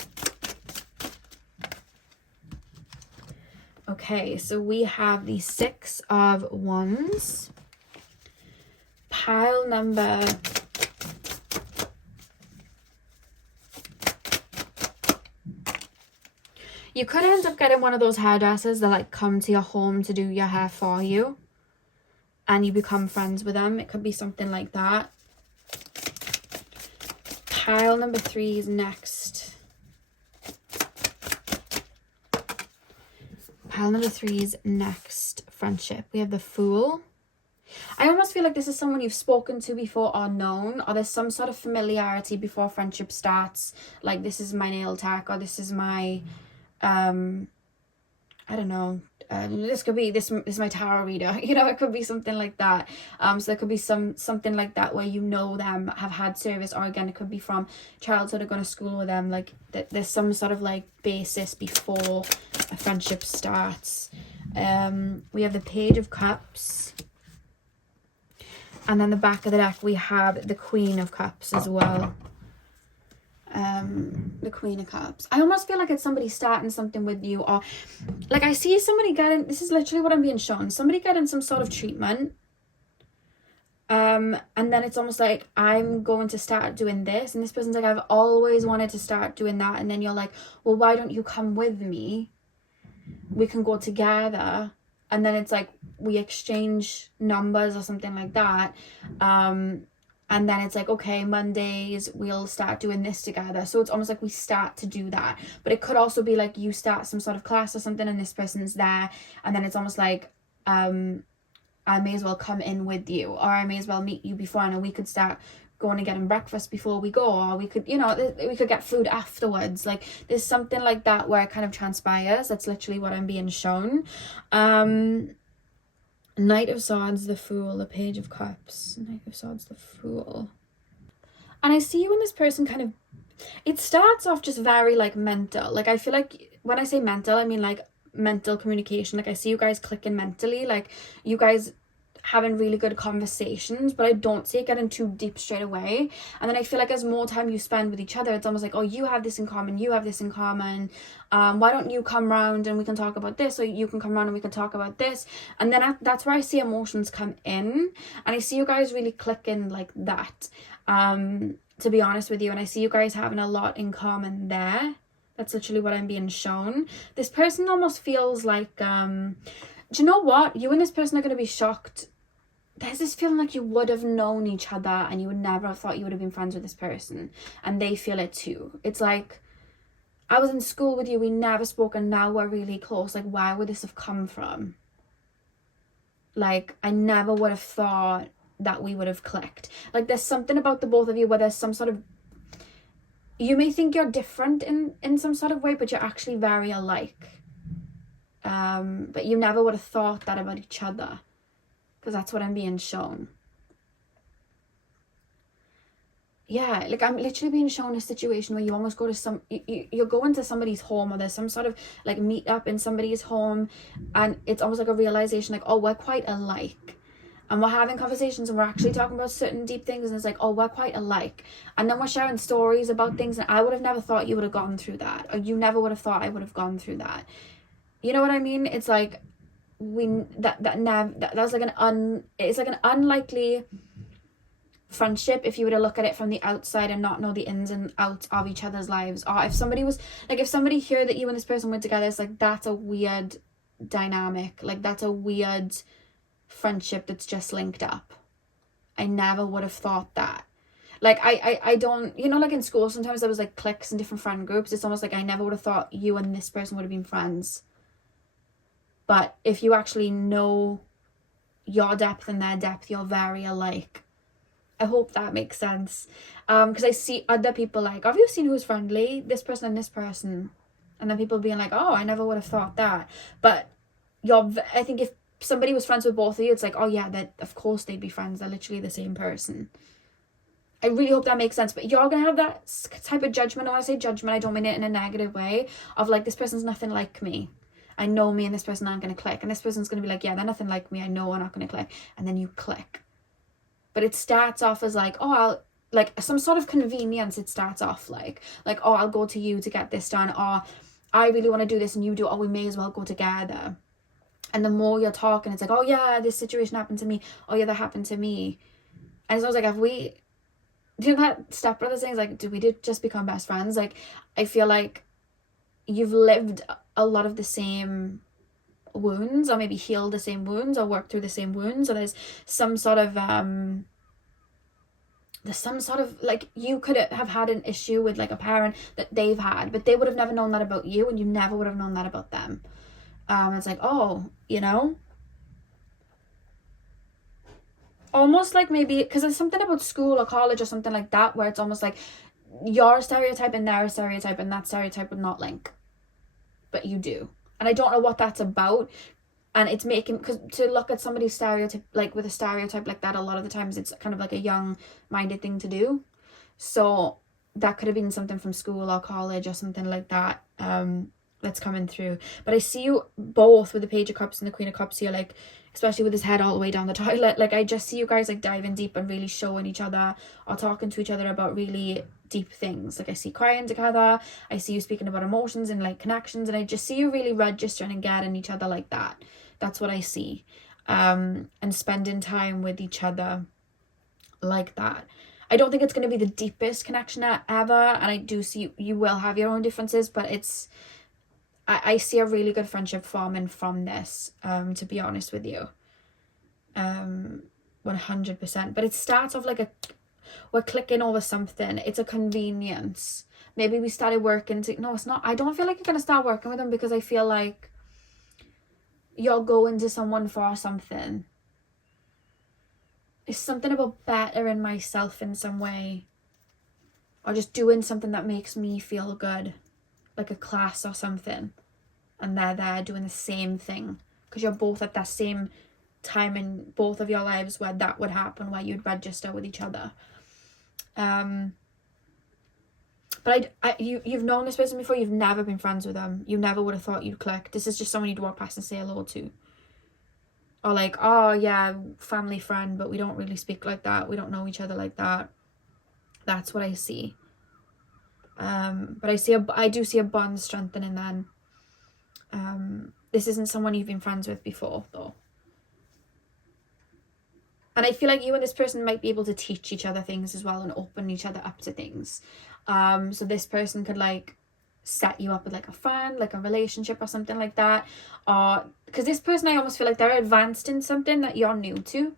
Okay, so we have the 6 of Wands. Pile number you could end up getting one of those hairdressers that like come to your home to do your hair for you and you become friends with them. It could be something like that. Pile number 3 is next. Pile number 3 is next friendship. We have the Fool. I almost feel like this is someone you've spoken to before or known, or there's some sort of familiarity before friendship starts. Like, this is my nail tech, or this is my, I don't know, this could be, this is my tarot reader, you know, it could be something like that. So there could be something like that where you know them, have had service, or again, it could be from childhood or going to school with them. Like, there's some sort of like basis before a friendship starts. We have the Page of Cups. And then the back of the deck, we have the Queen of Cups as well. The Queen of Cups. I almost feel like it's somebody starting something with you, or like I see somebody getting, this is literally what I'm being shown, somebody getting some sort of treatment. And then it's almost like, I'm going to start doing this. And this person's like, I've always wanted to start doing that. And then you're like, well, why don't you come with me? We can go together. And then it's like we exchange numbers or something like that. And then it's like, okay, Mondays we'll start doing this together. So it's almost like we start to do that. But it could also be like you start some sort of class or something and this person's there, and then it's almost like I may as well come in with you, or I may as well meet you before, and we could start going and getting breakfast before we go, or we could, you know, we could get food afterwards. Like there's something like that where it kind of transpires. That's literally what I'm being shown. Knight of Swords, the Fool, the Page of Cups, Knight of Swords, the Fool. And I see you and this person kind of, it starts off just very like mental. Like I feel like when I say mental, I mean like mental communication. Like I see you guys clicking mentally, like you guys having really good conversations, but I don't see it getting too deep straight away. And then I feel like as more time you spend with each other, it's almost like, oh, you have this in common, you have this in common, why don't you come round and we can talk about this, or you can come round and we can talk about this. And then that's where I see emotions come in, and I see you guys really clicking like that, to be honest with you. And I see you guys having a lot in common there. That's literally what I'm being shown. This person almost feels like, do you know what? You and this person are going to be shocked. There's this feeling like you would have known each other and you would never have thought you would have been friends with this person. And they feel it too. It's like, I was in school with you, we never spoke, and now we're really close. Like, where would this have come from? Like, I never would have thought that we would have clicked. Like, there's something about the both of you where there's some sort of, you may think you're different in some sort of way, but you're actually very alike. But you never would have thought that about each other, because that's what I'm being shown. Yeah, like I'm literally being shown a situation where you almost go to you're going to somebody's home, or there's some sort of like meet up in somebody's home, and it's almost like a realization like, oh, we're quite alike. And we're having conversations and we're actually talking about certain deep things, and it's like, oh, we're quite alike. And then we're sharing stories about things, and I would have never thought you would have gone through that, or you never would have thought I would have gone through that. You know what I mean? It's like that's like it's like an unlikely friendship if you were to look at it from the outside and not know the ins and outs of each other's lives. Or if somebody was like, if somebody heard that you and this person were together, it's like, that's a weird dynamic. Like, that's a weird friendship that's just linked up. I never would have thought that. Like, I don't, you know, like in school sometimes there was like cliques and different friend groups. It's almost like I never would have thought you and this person would have been friends. But if you actually know your depth and their depth, you're very alike. I hope that makes sense. Because I see other people like, have you seen who's friendly? This person and this person. And then people being like, oh, I never would have thought that. But I think if somebody was friends with both of you, it's like, oh yeah, that of course they'd be friends. They're literally the same person. I really hope that makes sense. But you're going to have that type of judgment. When I say judgment, I don't mean it in a negative way. Of like, this person's nothing like me. I know me and this person aren't going to click. And this person's going to be like, yeah, they're nothing like me. I know we're not going to click. And then you click. But it starts off as like, oh, like some sort of convenience. It starts off like, oh, I'll go to you to get this done. Or I really want to do this and you do. Oh, we may as well go together. And the more you're talking, it's like, oh yeah, this situation happened to me. Oh yeah, that happened to me. And so I was like, do you know that Step Brothers thing? It's like, did we just become best friends? Like, I feel like you've lived a lot of the same wounds, or maybe healed the same wounds, or worked through the same wounds, or there's some sort of like, you could have had an issue with like a parent that they've had, but they would have never known that about you, and you never would have known that about them. It's like, oh, you know, almost like maybe because there's something about school or college or something like that where it's almost like your stereotype and their stereotype, and that stereotype would not link, but you do. And I don't know what that's about. And it's making, because to look at somebody's stereotype, like with a stereotype like that, a lot of the times it's kind of like a young-minded thing to do. So that could have been something from school or college or something like that that's coming through. But I see you both with the Page of Cups and the Queen of Cups here, like, especially with his head all the way down the toilet. Like, I just see you guys like diving deep and really showing each other or talking to each other about really deep things. Like, I see crying together, I see you speaking about emotions and like connections, and I just see you really registering and getting each other like that. That's what I see. And spending time with each other like that. I don't think it's going to be the deepest connection ever, and I do see you will have your own differences, but I see a really good friendship forming from this, to be honest with you. 100%. But it starts off like we're clicking over something. It's a convenience. Maybe we started working no, it's not. I don't feel like you're going to start working with them, because I feel like you're going to someone for something. It's something about bettering myself in some way, or just doing something that makes me feel good, like a class or something, and they're there doing the same thing, because you're both at that same time in both of your lives where that would happen, where you'd register with each other. But you've known this person before, you've never been friends with them, you never would have thought you'd click. This is just someone you'd walk past and say hello to. Or like, oh yeah, family friend, but we don't really speak like that. We don't know each other like that. That's what I see. But I do see a bond strengthening then. This isn't someone you've been friends with before, though. And I feel like you and this person might be able to teach each other things as well, and open each other up to things. So this person could like set you up with like a friend, like a relationship or something like that. Or because this person, I almost feel like they're advanced in something that you're new to,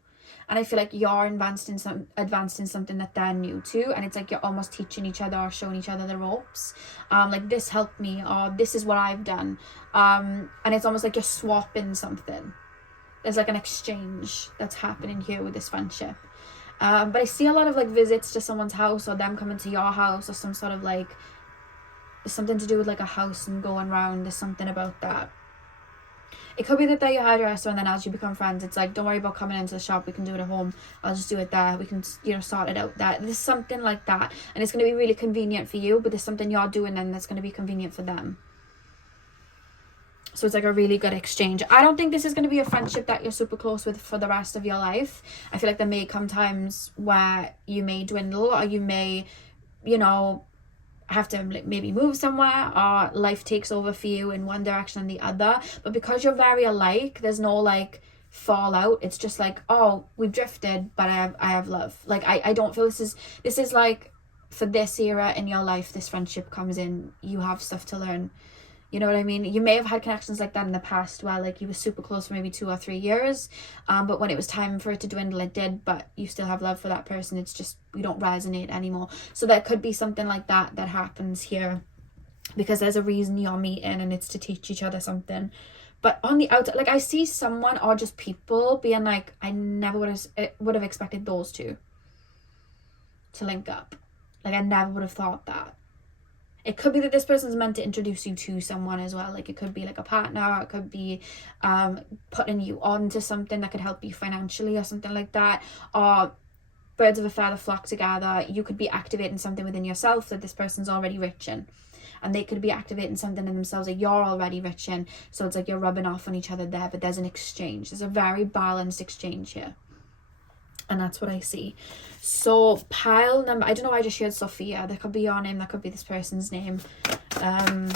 and I feel like you're advanced in something that they're new to, and it's like you're almost teaching each other or showing each other the ropes. Like, this helped me, or this is what I've done. And it's almost like you're swapping something. There's like an exchange that's happening here with this friendship. But I see a lot of like visits to someone's house, or them coming to your house, or some sort of like something to do with like a house and going around. There's something about that. It could be that they're your hairdresser, and then as you become friends, it's like, don't worry about coming into the shop, we can do it at home, I'll just do it there, we can, sort it out there. There's something like that, and it's going to be really convenient for you, but there's something you're doing then that's going to be convenient for them. So it's like a really good exchange. I don't think this is going to be a friendship that you're super close with for the rest of your life. I feel like there may come times where you may dwindle, or you may, have to maybe move somewhere, or life takes over for you in one direction and the other. But because you're very alike, there's no like fallout. It's just like, oh, we've drifted, but I have love. Like, I don't feel this is like, for this era in your life, this friendship comes in, you have stuff to learn. You know what I mean? You may have had connections like that in the past, where like you were super close for maybe 2 or 3 years, but when it was time for it to dwindle, it did, but you still have love for that person. It's just, we don't resonate anymore. So there could be something like that happens here, because there's a reason you're meeting, and it's to teach each other something. But on the outside, like, I see someone, or just people being like, I never would have expected those two to link up. Like, I never would have thought that. It could be that this person's meant to introduce you to someone as well. Like, it could be like a partner, it could be putting you on to something that could help you financially or something like that. Or birds of a feather flock together. You could be activating something within yourself that this person's already rich in. And they could be activating something in themselves that you're already rich in. So it's like you're rubbing off on each other there, but there's an exchange. There's a very balanced exchange here. And that's what I see. So pile number, I don't know why I just shared Sophia. That could be your name, that could be this person's name. I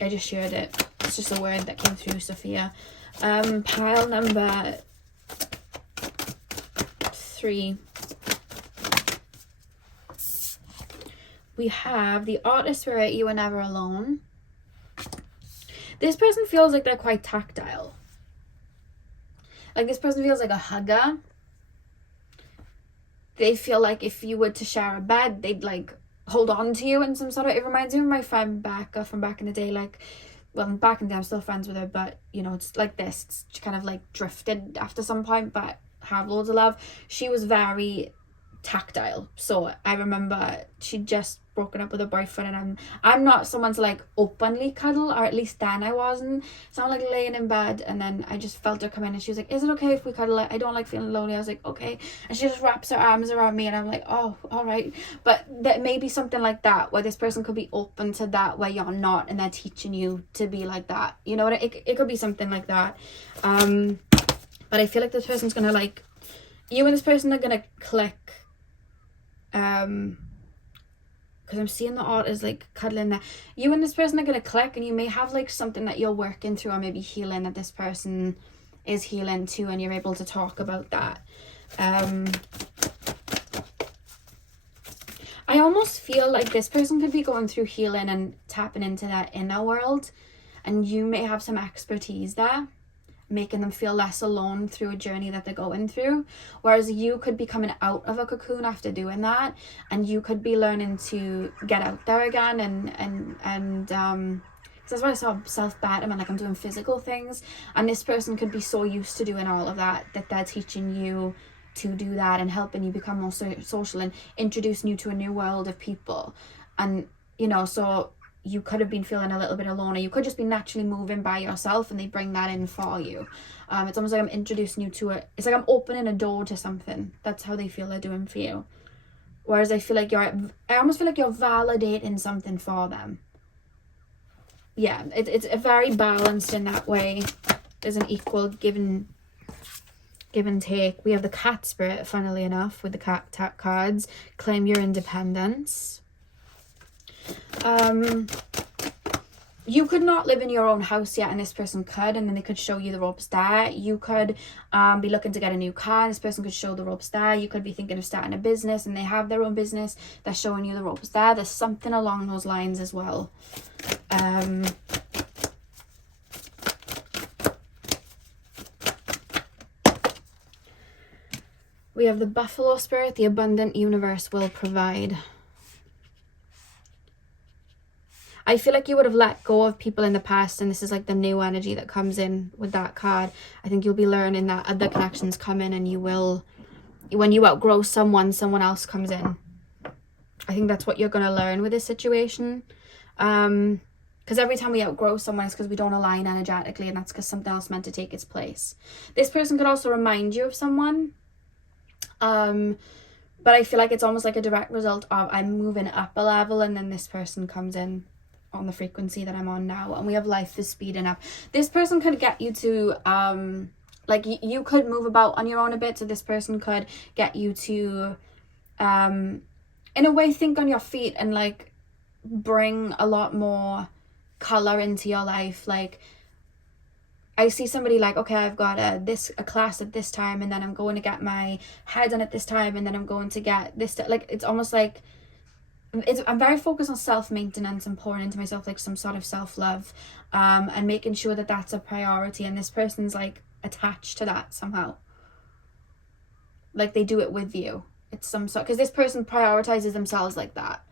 just shared it. It's just a word that came through, Sophia. Pile number 3. We have the artist spirit, you are never alone. This person feels like they're quite tactile. Like, this person feels like a hugger. They feel like if you were to share a bed, they'd like hold on to you in some sort of, it reminds me of my friend Becca from back in the day. Like, well, back in the day, I'm still friends with her, but it's like this. It's kind of like drifted after some point, but have loads of love. She was very tactile. So I remember she'd just broken up with a boyfriend, and I'm not someone to like openly cuddle, or at least then I wasn't. So I'm like laying in bed, and then I just felt her come in, and she was like, is it okay if we cuddle? I don't like feeling lonely. I was like, okay. And she just wraps her arms around me, and I'm like, oh, all right. But that may be something like that, where this person could be open to that, where you're not, and they're teaching you to be like that. You know what? It could be something like that. But I feel like this person's gonna like, you and this person are gonna click. Because I'm seeing the art is like cuddling there. You and this person are going to click, and you may have like something that you're working through, or maybe healing that this person is healing too, and you're able to talk about that. I almost feel like this person could be going through healing and tapping into that inner world, and you may have some expertise there. making them feel less alone through a journey that they're going through. Whereas you could be coming out of a cocoon after doing that, and you could be learning to get out there again, and that's why I saw self-betterment, like I'm doing physical things, and this person could be so used to doing all of that they're teaching you to do that and helping you become more social and introducing you to a new world of people. And you know, so you could have been feeling a little bit alone, or you could just be naturally moving by yourself and they bring that in for you. It's almost like I'm introducing you to it. It's like I'm opening a door to something. That's how they feel they're doing for you. Whereas I almost feel like you're validating something for them. Yeah, it's a very balanced in that way. There's an equal give and take. We have the cat spirit, funnily enough, with the cat cards. Claim your independence. You could not live in your own house yet, and this person could, and then they could show you the ropes there. You could be looking to get a new car, and this person could show the ropes there. You could be thinking of starting a business, and they have their own business. They're showing you the ropes there. There's something along those lines as well. We have the buffalo spirit. The abundant universe will provide. I feel like you would have let go of people in the past, and this is like the new energy that comes in with that card. I think you'll be learning that other connections come in, and you will, when you outgrow someone else comes in. I think that's what you're going to learn with this situation. Because every time we outgrow someone, it's because we don't align energetically, and that's because something else meant to take its place. This person could also remind you of someone. But I feel like it's almost like a direct result of I'm moving up a level, and then this person comes in on the frequency that I'm on now, and we have life is speeding up. This person could get you to like you could move about on your own a bit, so this person could get you to in a way think on your feet and like bring a lot more color into your life. Like I see somebody like, okay, I've got a class at this time, and then I'm going to get my hair done at this time, and then I'm going to get this, like it's almost like I'm very focused on self-maintenance and pouring into myself, like some sort of self-love, and making sure that that's a priority, and this person's like attached to that somehow, like they do it with you. It's some sort, because this person prioritizes themselves like that,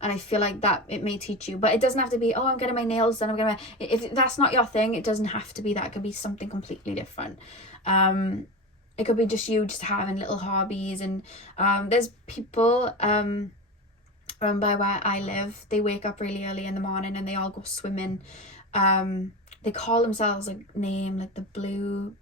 and I feel like that it may teach you, but it doesn't have to be, oh, I'm getting my nails done, if that's not your thing, it doesn't have to be that. It could be something completely different. It could be just you just having little hobbies, and there's people around by where I live, they wake up really early in the morning and they all go swimming. They call themselves a name like the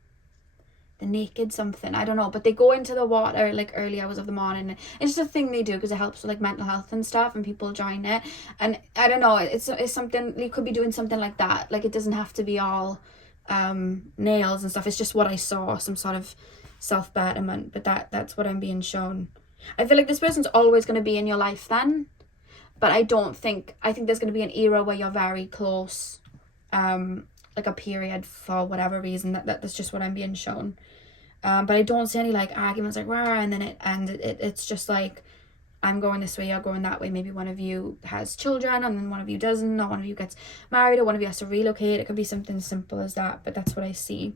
naked something, I don't know, but they go into the water like early hours of the morning. It's just a thing they do because it helps with like mental health and stuff, and people join it. And I don't know, it's something you could be doing, something like that. Like it doesn't have to be all nails and stuff. It's just what I saw, some sort of self-betterment, but that's what I'm being shown. I feel like this person's always going to be in your life then, but I think there's going to be an era where you're very close, like a period for whatever reason. That's just what I'm being shown. But I don't see any like arguments like rah, and then it's just like I'm going this way, you're going that way. Maybe one of you has children and then one of you doesn't, or one of you gets married, or one of you has to relocate. It could be something simple as that, but that's what I see.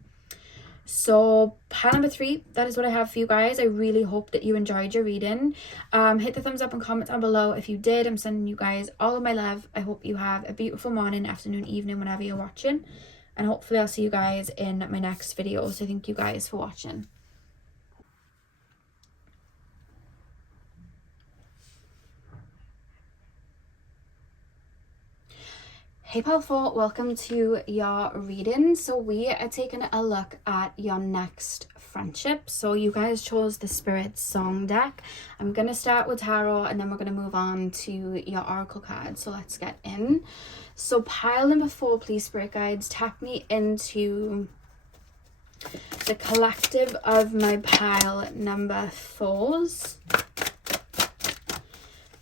So pile number 3, that is what I have for you guys. I really hope that you enjoyed your reading. Hit the thumbs up and comment down below if you did. I'm sending you guys all of my love. I hope you have a beautiful morning, afternoon, evening, whenever you're watching, and hopefully I'll see you guys in my next video. So thank you guys for watching. Hey powerful, welcome to your reading. So we are taking a look at your next friendship. So you guys chose the Spirit Song deck. I'm going to start with tarot, and then we're going to move on to your oracle card. So let's get in. So pile number 4, please, Spirit Guides, tap me into the collective of my pile number 4s.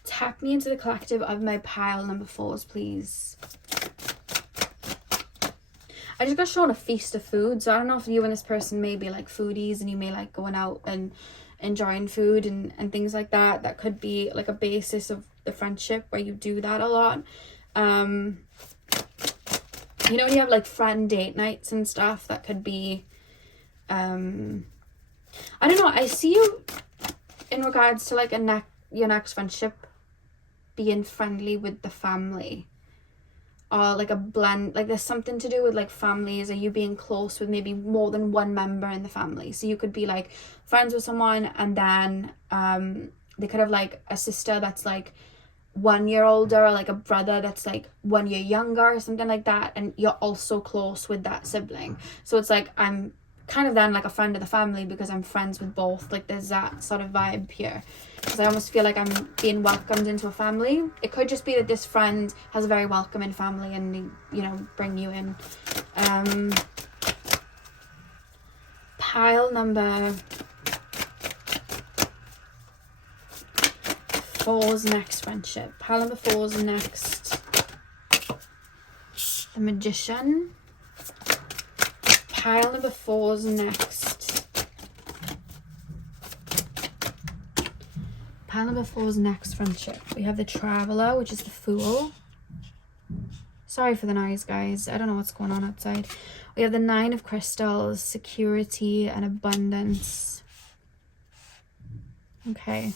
Tap me into the collective of my pile number 4s, please. I just got shown a feast of food, so I don't know if you and this person may be like foodies, and you may like going out and enjoying food and things like that. That could be like a basis of the friendship where you do that a lot. you know, when you have like friend date nights and stuff, that could be, I don't know, I see you in regards to like your next friendship being friendly with the family, or like a blend, like there's something to do with like families, or you being close with maybe more than one member in the family. So you could be like friends with someone, and then they could have like a sister that's like 1 year older, or like a brother that's like 1 year younger or something like that, and you're also close with that sibling. So it's like I'm kind of then like a friend of the family because I'm friends with both. Like there's that sort of vibe here, because I almost feel like I'm being welcomed into a family. It could just be that this friend has a very welcoming family and they, you know, bring you in. Pile number 4's next friendship. Pile number 4's next, the Magician. Pile number 4's next. Pile number 4's next friendship. We have the Traveler, which is the Fool. Sorry for the noise, guys. I don't know what's going on outside. We have the 9 of Crystals, Security and Abundance. Okay.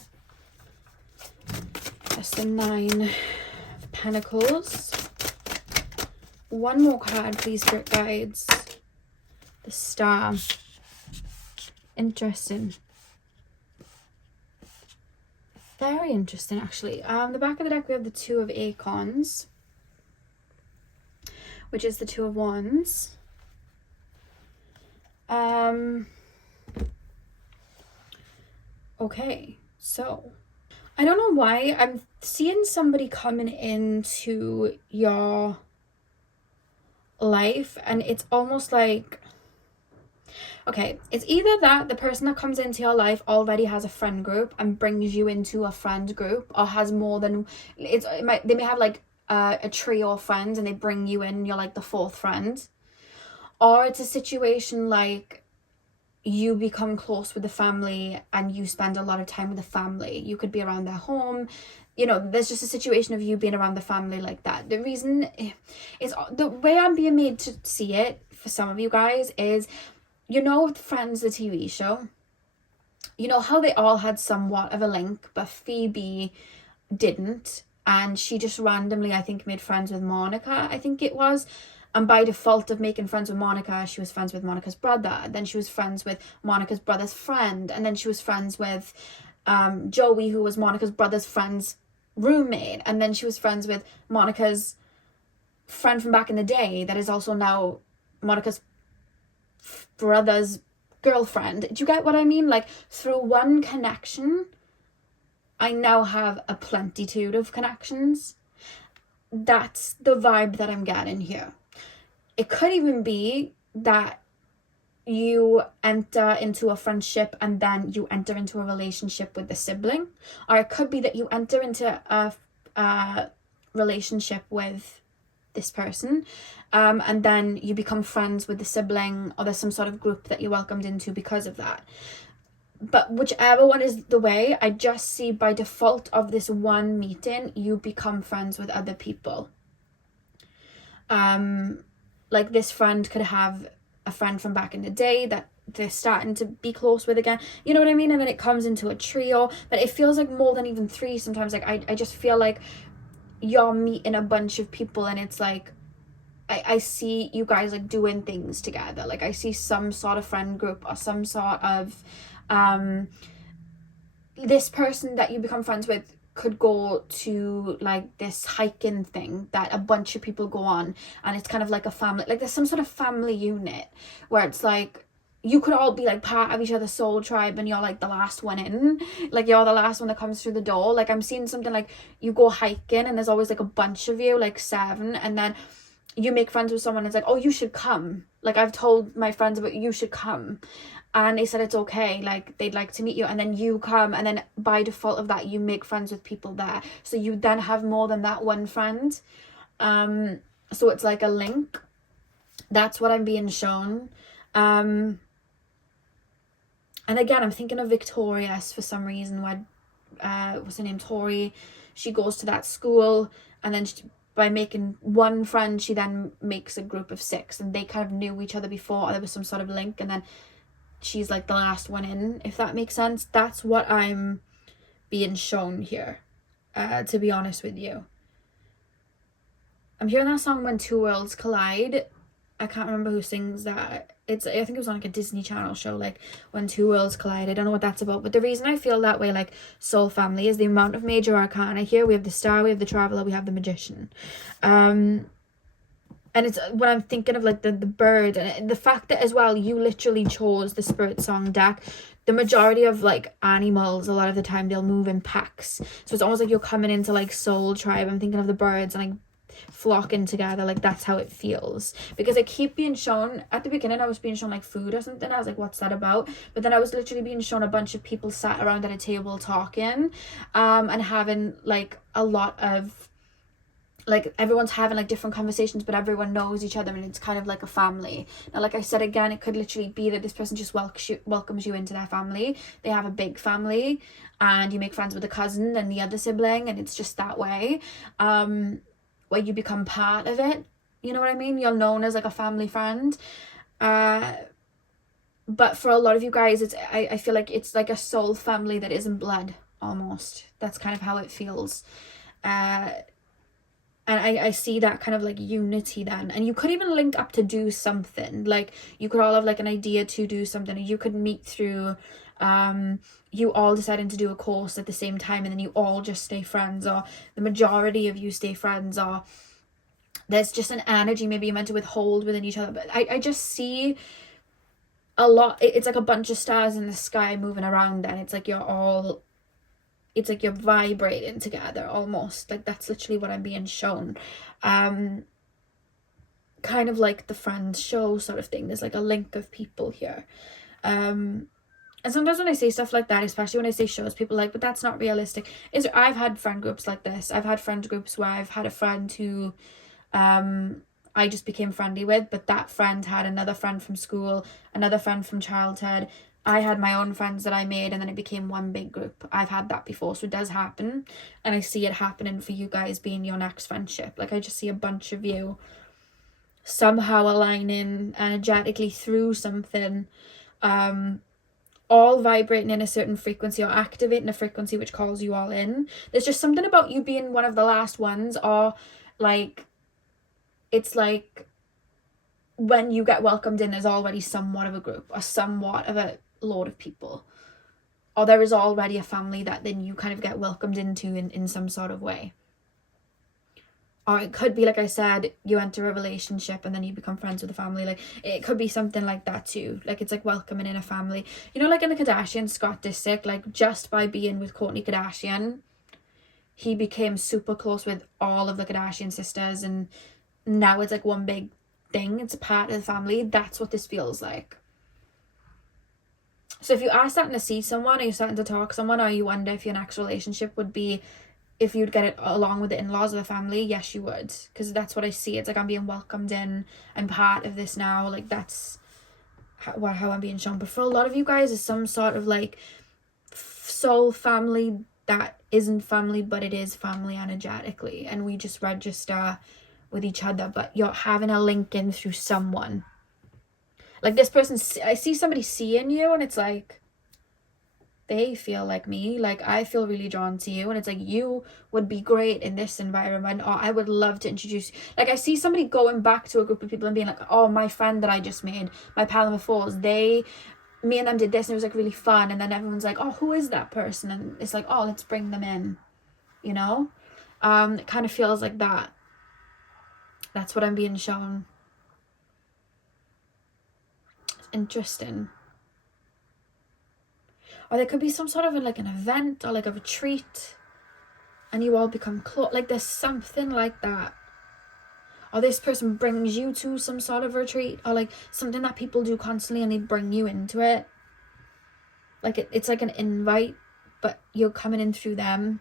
That's the 9 of Pentacles. One more card, please, Spirit Guides. The Star. Interesting. Very interesting, actually. The back of the deck, we have the 2 of Acorns, which is the 2 of Wands. Okay, so I don't know why I'm seeing somebody coming into your life, and it's almost like, okay, it's either that the person that comes into your life already has a friend group and brings you into a friend group, or has more than, they may have like a trio of friends and they bring you in, you're like the 4th friend. Or it's a situation like you become close with the family and you spend a lot of time with the family. You could be around their home. You know, there's just a situation of you being around the family like that. The reason is, the way I'm being made to see it for some of you guys is, you know, Friends, the TV show, you know how they all had somewhat of a link, but Phoebe didn't, and she just randomly, I think, made friends with Monica, I think it was. And by default of making friends with Monica, she was friends with Monica's brother. Then she was friends with Monica's brother's friend. And then she was friends with Joey, who was Monica's brother's friend's roommate. And then she was friends with Monica's friend from back in the day that is also now Monica's brother's girlfriend. Do you get what I mean? Like, through one connection, I now have a plentitude of connections. That's the vibe that I'm getting here. It could even be that you enter into a friendship and then you enter into a relationship with the sibling. Or it could be that you enter into a relationship with this person, and then you become friends with the sibling, or there's some sort of group that you're welcomed into because of that. But whichever one is the way, I just see by default of this one meeting, you become friends with other people. Like this friend could have a friend from back in the day that they're starting to be close with again. You know what I mean? And then it comes into a trio. But it feels like more than even 3 sometimes. Like I just feel like you're meeting a bunch of people, and it's like, I see you guys like doing things together. Like I see some sort of friend group, or some sort of this person that you become friends with could go to like this hiking thing that a bunch of people go on, and it's kind of like a family, like there's some sort of family unit where it's like you could all be like part of each other's soul tribe, and you're like the last one in, like you're the last one that comes through the door. Like I'm seeing something like you go hiking and there's always like a bunch of you, like 7, and then you make friends with someone. It's like, oh, you should come, like I've told my friends about you should come, and they said it's okay, like they'd like to meet you, and then you come, and then by default of that you make friends with people there, so you then have more than that one friend. So it's like a link. That's what I'm being shown. And again, I'm thinking of Victorious for some reason, where what's her name, Tori, she goes to that school, and then by making one friend, she then makes a group of 6, and they kind of knew each other before, or there was some sort of link, and then she's like the last one in, if that makes sense. That's what I'm being shown here, to be honest with you. I'm hearing that song When Two Worlds Collide. I can't remember who sings that. I think it was on like a Disney Channel show, like When Two Worlds Collide. I don't know what that's about, but the reason I feel that way, like soul family, is the amount of major arcana here. We have the Star, we have the Traveler, we have the Magician. And it's when I'm thinking of like the bird, and the fact that as well you literally chose the Spirit Song deck. The majority of like animals, a lot of the time they'll move in packs, so it's almost like you're coming into like soul tribe. I'm thinking of the birds and like flocking together, like that's how it feels, because I keep being shown, at the beginning I was being shown like food or something. I was like, what's that about? But then I was literally being shown a bunch of people sat around at a table talking, and having like a lot of, like, everyone's having like different conversations, but everyone knows each other, and it's kind of like a family. Now, like I said again, it could literally be that this person just welcomes you into their family. They have a big family, and you make friends with a cousin and the other sibling, and it's just that way, where you become part of it. You know what I mean? You're known as like a family friend. But for a lot of you guys, I feel like it's like a soul family that isn't blood, almost. That's kind of how it feels. And I see that kind of like unity then. And you could even link up to do something. Like, you could all have like an idea to do something. Or you could meet through, you all deciding to do a course at the same time, and then you all just stay friends, or the majority of you stay friends, or there's just an energy maybe you're meant to withhold within each other. But I just see a lot. It's like a bunch of stars in the sky moving around, and it's like you're vibrating together almost. Like, that's literally what I'm being shown. Kind of like the Friends show sort of thing. There's like a link of people here. And sometimes when I say stuff like that, especially when I say shows, people are like, but that's not realistic. I've had friend groups like this. I've had friend groups where I've had a friend who I just became friendly with, but that friend had another friend from school, another friend from childhood. I had my own friends that I made, and then it became one big group. I've had that before, so it does happen. And I see it happening for you guys being your next friendship. Like, I just see a bunch of you somehow aligning energetically through something, all vibrating in a certain frequency, or activating a frequency which calls you all in. There's just something about you being one of the last ones, or like, it's like when you get welcomed in, there's already somewhat of a group, or somewhat of a load of people, or there is already a family that then you kind of get welcomed into in some sort of way. Or it could be, like I said, you enter a relationship and then you become friends with the family. Like, it could be something like that too. Like, it's like welcoming in a family. You know, like in the Kardashians, Scott Disick, like, just by being with Kourtney Kardashian, he became super close with all of the Kardashian sisters, and now it's like one big thing. It's a part of the family. That's what this feels like. So if you are starting to see someone, or you're starting to talk to someone, or you wonder if your next relationship would be if you'd get it along with the in-laws or the family, yes, you would. Because that's what I see. It's like I'm being welcomed in. I'm part of this now. Like, that's how I'm being shown. But for a lot of you guys, it's some sort of like soul family that isn't family, but it is family energetically. And we just register with each other. But you're having a link in through someone. Like, this person, I see somebody seeing you, and it's like, they feel like me. Like, I feel really drawn to you, and it's like, you would be great in this environment, or I would love to introduce you. Like, I see somebody going back to a group of people and being like, oh, my friend that I just made, my Palomar Falls, me and them did this, and it was like really fun. And then everyone's like, oh, who is that person? And it's like, oh, let's bring them in, you know. It kind of feels like that. That's what I'm being shown. It's interesting. Or there could be some sort of like an event, or like a retreat, and you all become close. Like, there's something like that. Or this person brings you to some sort of retreat, or like something that people do constantly, and they bring you into it. Like, it's like an invite, but you're coming in through them.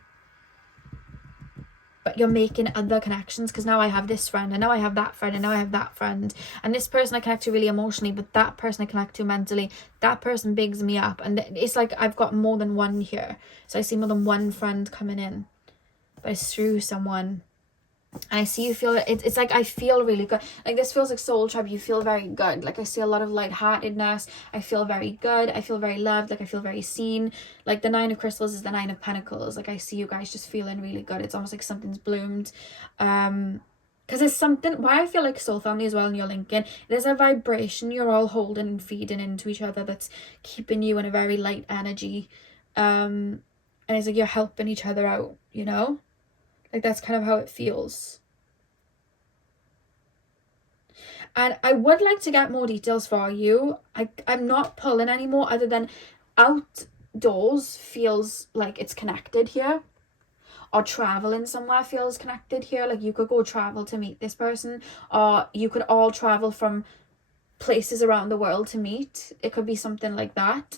But you're making other connections, because now I have this friend, and now I have that friend, and now I have that friend, and this person I connect to really emotionally, but that person I connect to mentally. That person bigs me up, and it's like I've got more than one here. So I see more than one friend coming in, but it's through someone. I see you feel it's like I feel really good. Like this feels like soul tribe. You feel very good. Like I see a lot of lightheartedness. I feel very good. I feel very loved. Like I feel very seen. Like the 9 of crystals is the 9 of pentacles. Like I see you guys just feeling really good. It's almost like something's bloomed. Because there's something, why I feel like soul family as well in your linking, there's a vibration you're all holding and feeding into each other that's keeping you in a very light energy. And it's like you're helping each other out, you know? Like that's kind of how it feels. And I would like to get more details for you. I'm not pulling anymore other than outdoors feels like it's connected here. Or traveling somewhere feels connected here. Like you could go travel to meet this person. Or you could all travel from places around the world to meet. It could be something like that.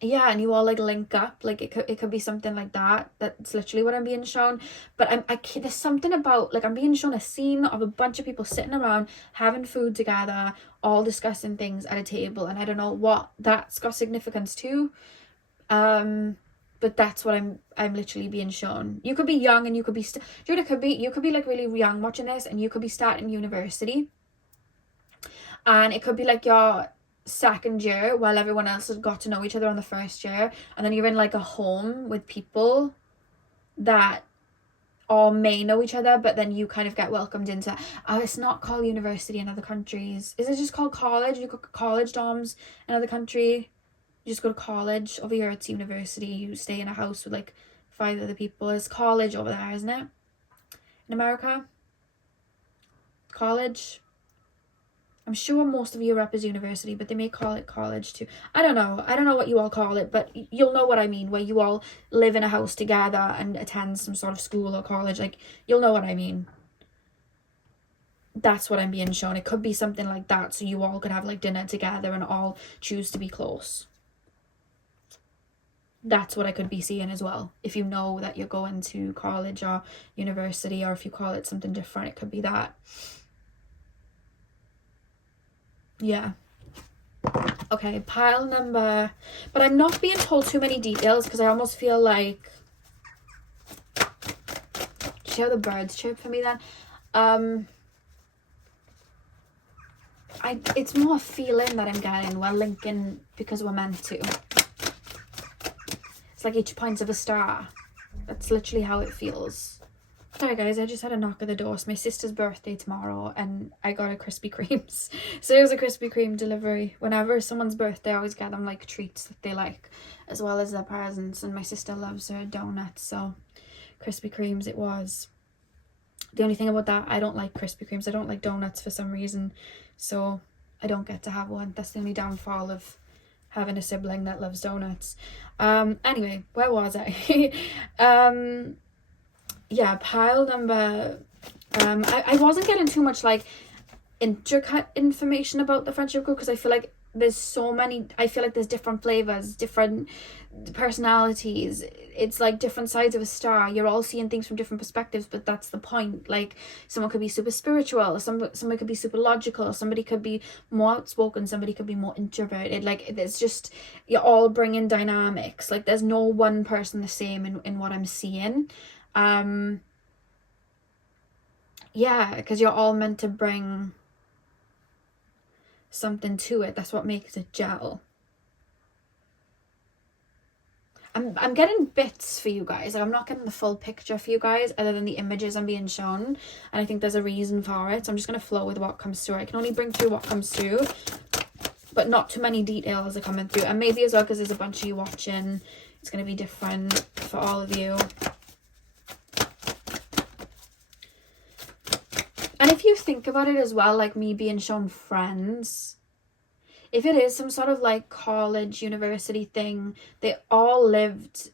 Yeah, and you all like link up, like it could be something like that. That's literally what I'm being shown. But there's something about, like, I'm being shown a scene of a bunch of people sitting around having food together, all discussing things at a table, and I don't know what that's got significance to. But that's what I'm literally being shown. You could be young and you could be you could be like really young watching this, and you could be starting university, and it could be like your second year while everyone else has got to know each other on the first year, and then you're in like a home with people that all may know each other, but then you kind of get welcomed into it's not called university in other countries. Is it just called college? You go college dorms in another country, you just go to college. Over here it's university. You stay in a house with like 5 other people. It's college over there, isn't it? In America, college. I'm sure most of Europe is university, but they may call it college too. I don't know what you all call it, but you'll know what I mean, where you all live in a house together and attend some sort of school or college. Like, you'll know what I mean. That's what I'm being shown. It could be something like that, so you all could have like dinner together and all choose to be close. That's what I could be seeing as well. If you know that you're going to college or university, or if you call it something different, it could be that. Yeah. Okay, pile number, but I'm not being told too many details because I almost feel like, see how the birds chirp for me then? It's more a feeling that I'm getting. We're linking because we're meant to. It's like each point of a star. That's literally how it feels. Sorry guys, I just had a knock at the door. It's my sister's birthday tomorrow and I got her Krispy Kremes. So it was a Krispy Kreme delivery. Whenever someone's birthday, I always get them like treats that they like, as well as their presents, and my sister loves her donuts, so Krispy Kremes it was. The only thing about that, I don't like Krispy Kremes. I don't like donuts for some reason, so I don't get to have one. That's the only downfall of having a sibling that loves donuts. Anyway, where was I? Yeah, pile number, I wasn't getting too much like intricate information about the friendship group because I feel like there's so many, I feel like there's different flavors, different personalities. It's like different sides of a star. You're all seeing things from different perspectives, but that's the point. Like, someone could be super spiritual, somebody could be super logical, somebody could be more outspoken, somebody could be more introverted. Like, it's just, you're all bringing dynamics. Like, there's no one person the same in what I'm seeing. Yeah, because you're all meant to bring something to it. That's what makes it gel. I'm getting bits for you guys. Like, I'm not getting the full picture for you guys other than the images I'm being shown, and I think there's a reason for it. So I'm just going to flow with what comes through. I can only bring through what comes through, but not too many details are coming through. And maybe as well because there's a bunch of you watching, it's going to be different for all of you. And if you think about it as well, like me being shown friends, if it is some sort of like college, university thing, they all lived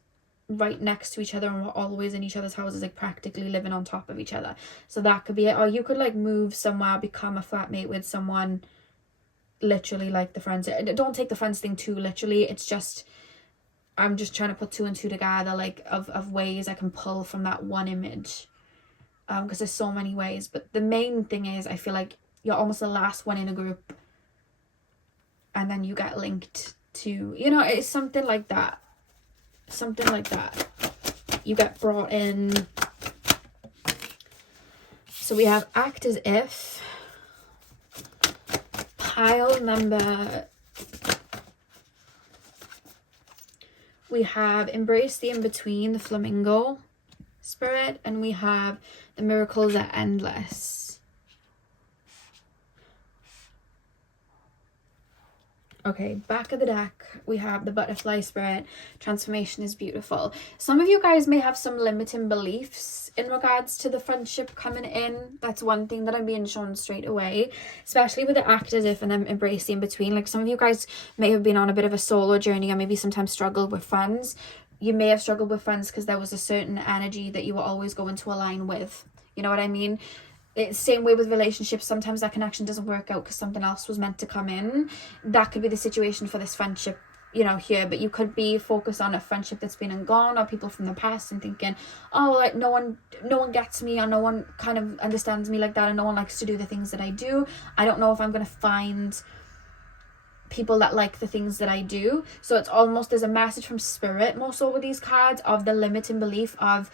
right next to each other and were always in each other's houses, like practically living on top of each other. So that could be it. Or you could like move somewhere, become a flatmate with someone, literally like the friends. Don't take the friends thing too literally. It's just, I'm just trying to put 2 and 2 together, like of ways I can pull from that one image. Because there's so many ways, but the main thing is I feel like you're almost the last one in a group and then you get linked to, you know, it's something like that. you get brought in. So we have act as if, pile number, we have embrace the in-between, the flamingo spirit, and we have the miracles are endless. Okay, back of the deck, we have the butterfly spirit, transformation is beautiful. Some of you guys may have some limiting beliefs in regards to the friendship coming in. That's one thing that I'm being shown straight away, especially with the act as if and then embrace the in between. Like some of you guys may have been on a bit of a solo journey or maybe sometimes struggled with friends. You may have struggled with friends because there was a certain energy that you were always going to align with. You know what I mean? It's same way with relationships. Sometimes that connection doesn't work out because something else was meant to come in. That could be the situation for this friendship, you know, here. But you could be focused on a friendship that's been and gone, or people from the past, and thinking, oh, like no one gets me, or no one kind of understands me like that, and no one likes to do the things that I do. I don't know if I'm gonna find people that like the things that I do. So it's almost, there's a message from spirit more so with these cards of the limiting belief of,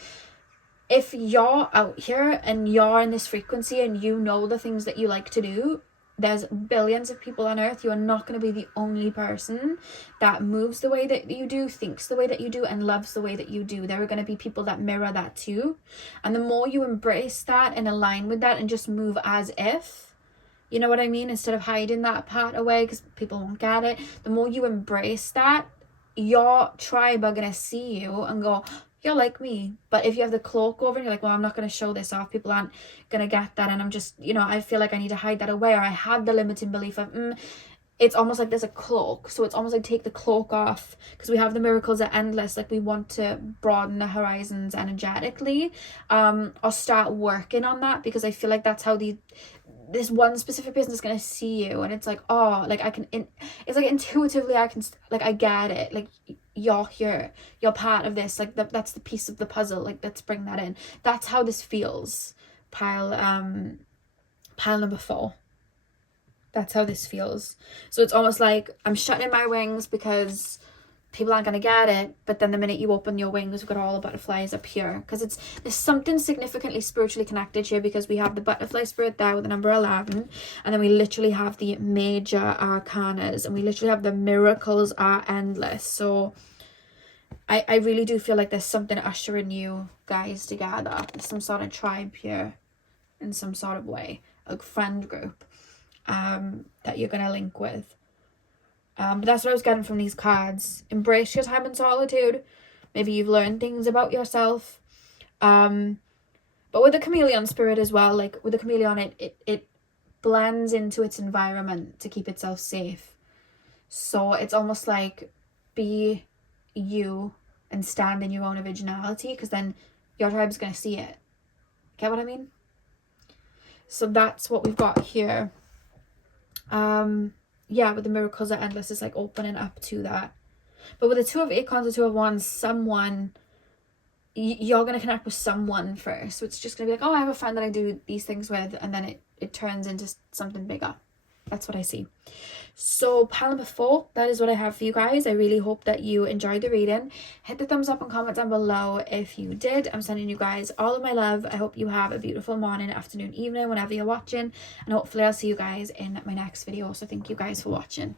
if you're out here and you're in this frequency and you know the things that you like to do, there's billions of people on earth. You are not going to be the only person that moves the way that you do, thinks the way that you do, and loves the way that you do. There are going to be people that mirror that too. And the more you embrace that and align with that and just move as if, you know what I mean? Instead of hiding that part away because people won't get it. The more you embrace that, your tribe are going to see you and go, you're like me. But if you have the cloak over and you're like, well, I'm not going to show this off, people aren't going to get that, and I'm just, you know, I feel like I need to hide that away, or I have the limiting belief of it's almost like there's a cloak. So it's almost like take the cloak off, because we have the miracles are endless. Like we want to broaden the horizons energetically, or start working on that, because I feel like that's how this one specific person is going to see you, and it's like, oh, like it's like intuitively I can, like, I get it, like you're here, you're part of this, like that's the piece of the puzzle, like let's bring that in. That's how this feels. Pile number 4, that's how this feels. So it's almost like I'm shutting my wings because people aren't going to get it, but then the minute you open your wings, we've got all the butterflies up here, because there's something significantly spiritually connected here, because we have the butterfly spirit there with the number 11, and then we literally have the major arcanas, and we literally have the miracles are endless. So I really do feel like there's something ushering you guys together. There's some sort of tribe here in some sort of way, a friend group that you're going to link with. But that's what I was getting from these cards. Embrace your time in solitude. Maybe you've learned things about yourself. But with the chameleon spirit as well, like with the chameleon, it blends into its environment to keep itself safe. So it's almost like be you and stand in your own originality, because then your tribe's going to see it. Get what I mean? So that's what we've got here. Yeah, with the miracles are endless, it's like opening up to that. But with the 2 of Acorns, the 2 of Wands, someone, you're going to connect with someone first. So it's just going to be like, oh, I have a friend that I do these things with, and then it turns into something bigger. That's what I see. So pile number 4, that is what I have for you guys. I really hope that you enjoyed the reading. Hit the thumbs up and comment down below if you did. I'm sending you guys all of my love. I hope you have a beautiful morning, afternoon, evening, whenever you're watching, and hopefully I'll see you guys in my next video. So thank you guys for watching.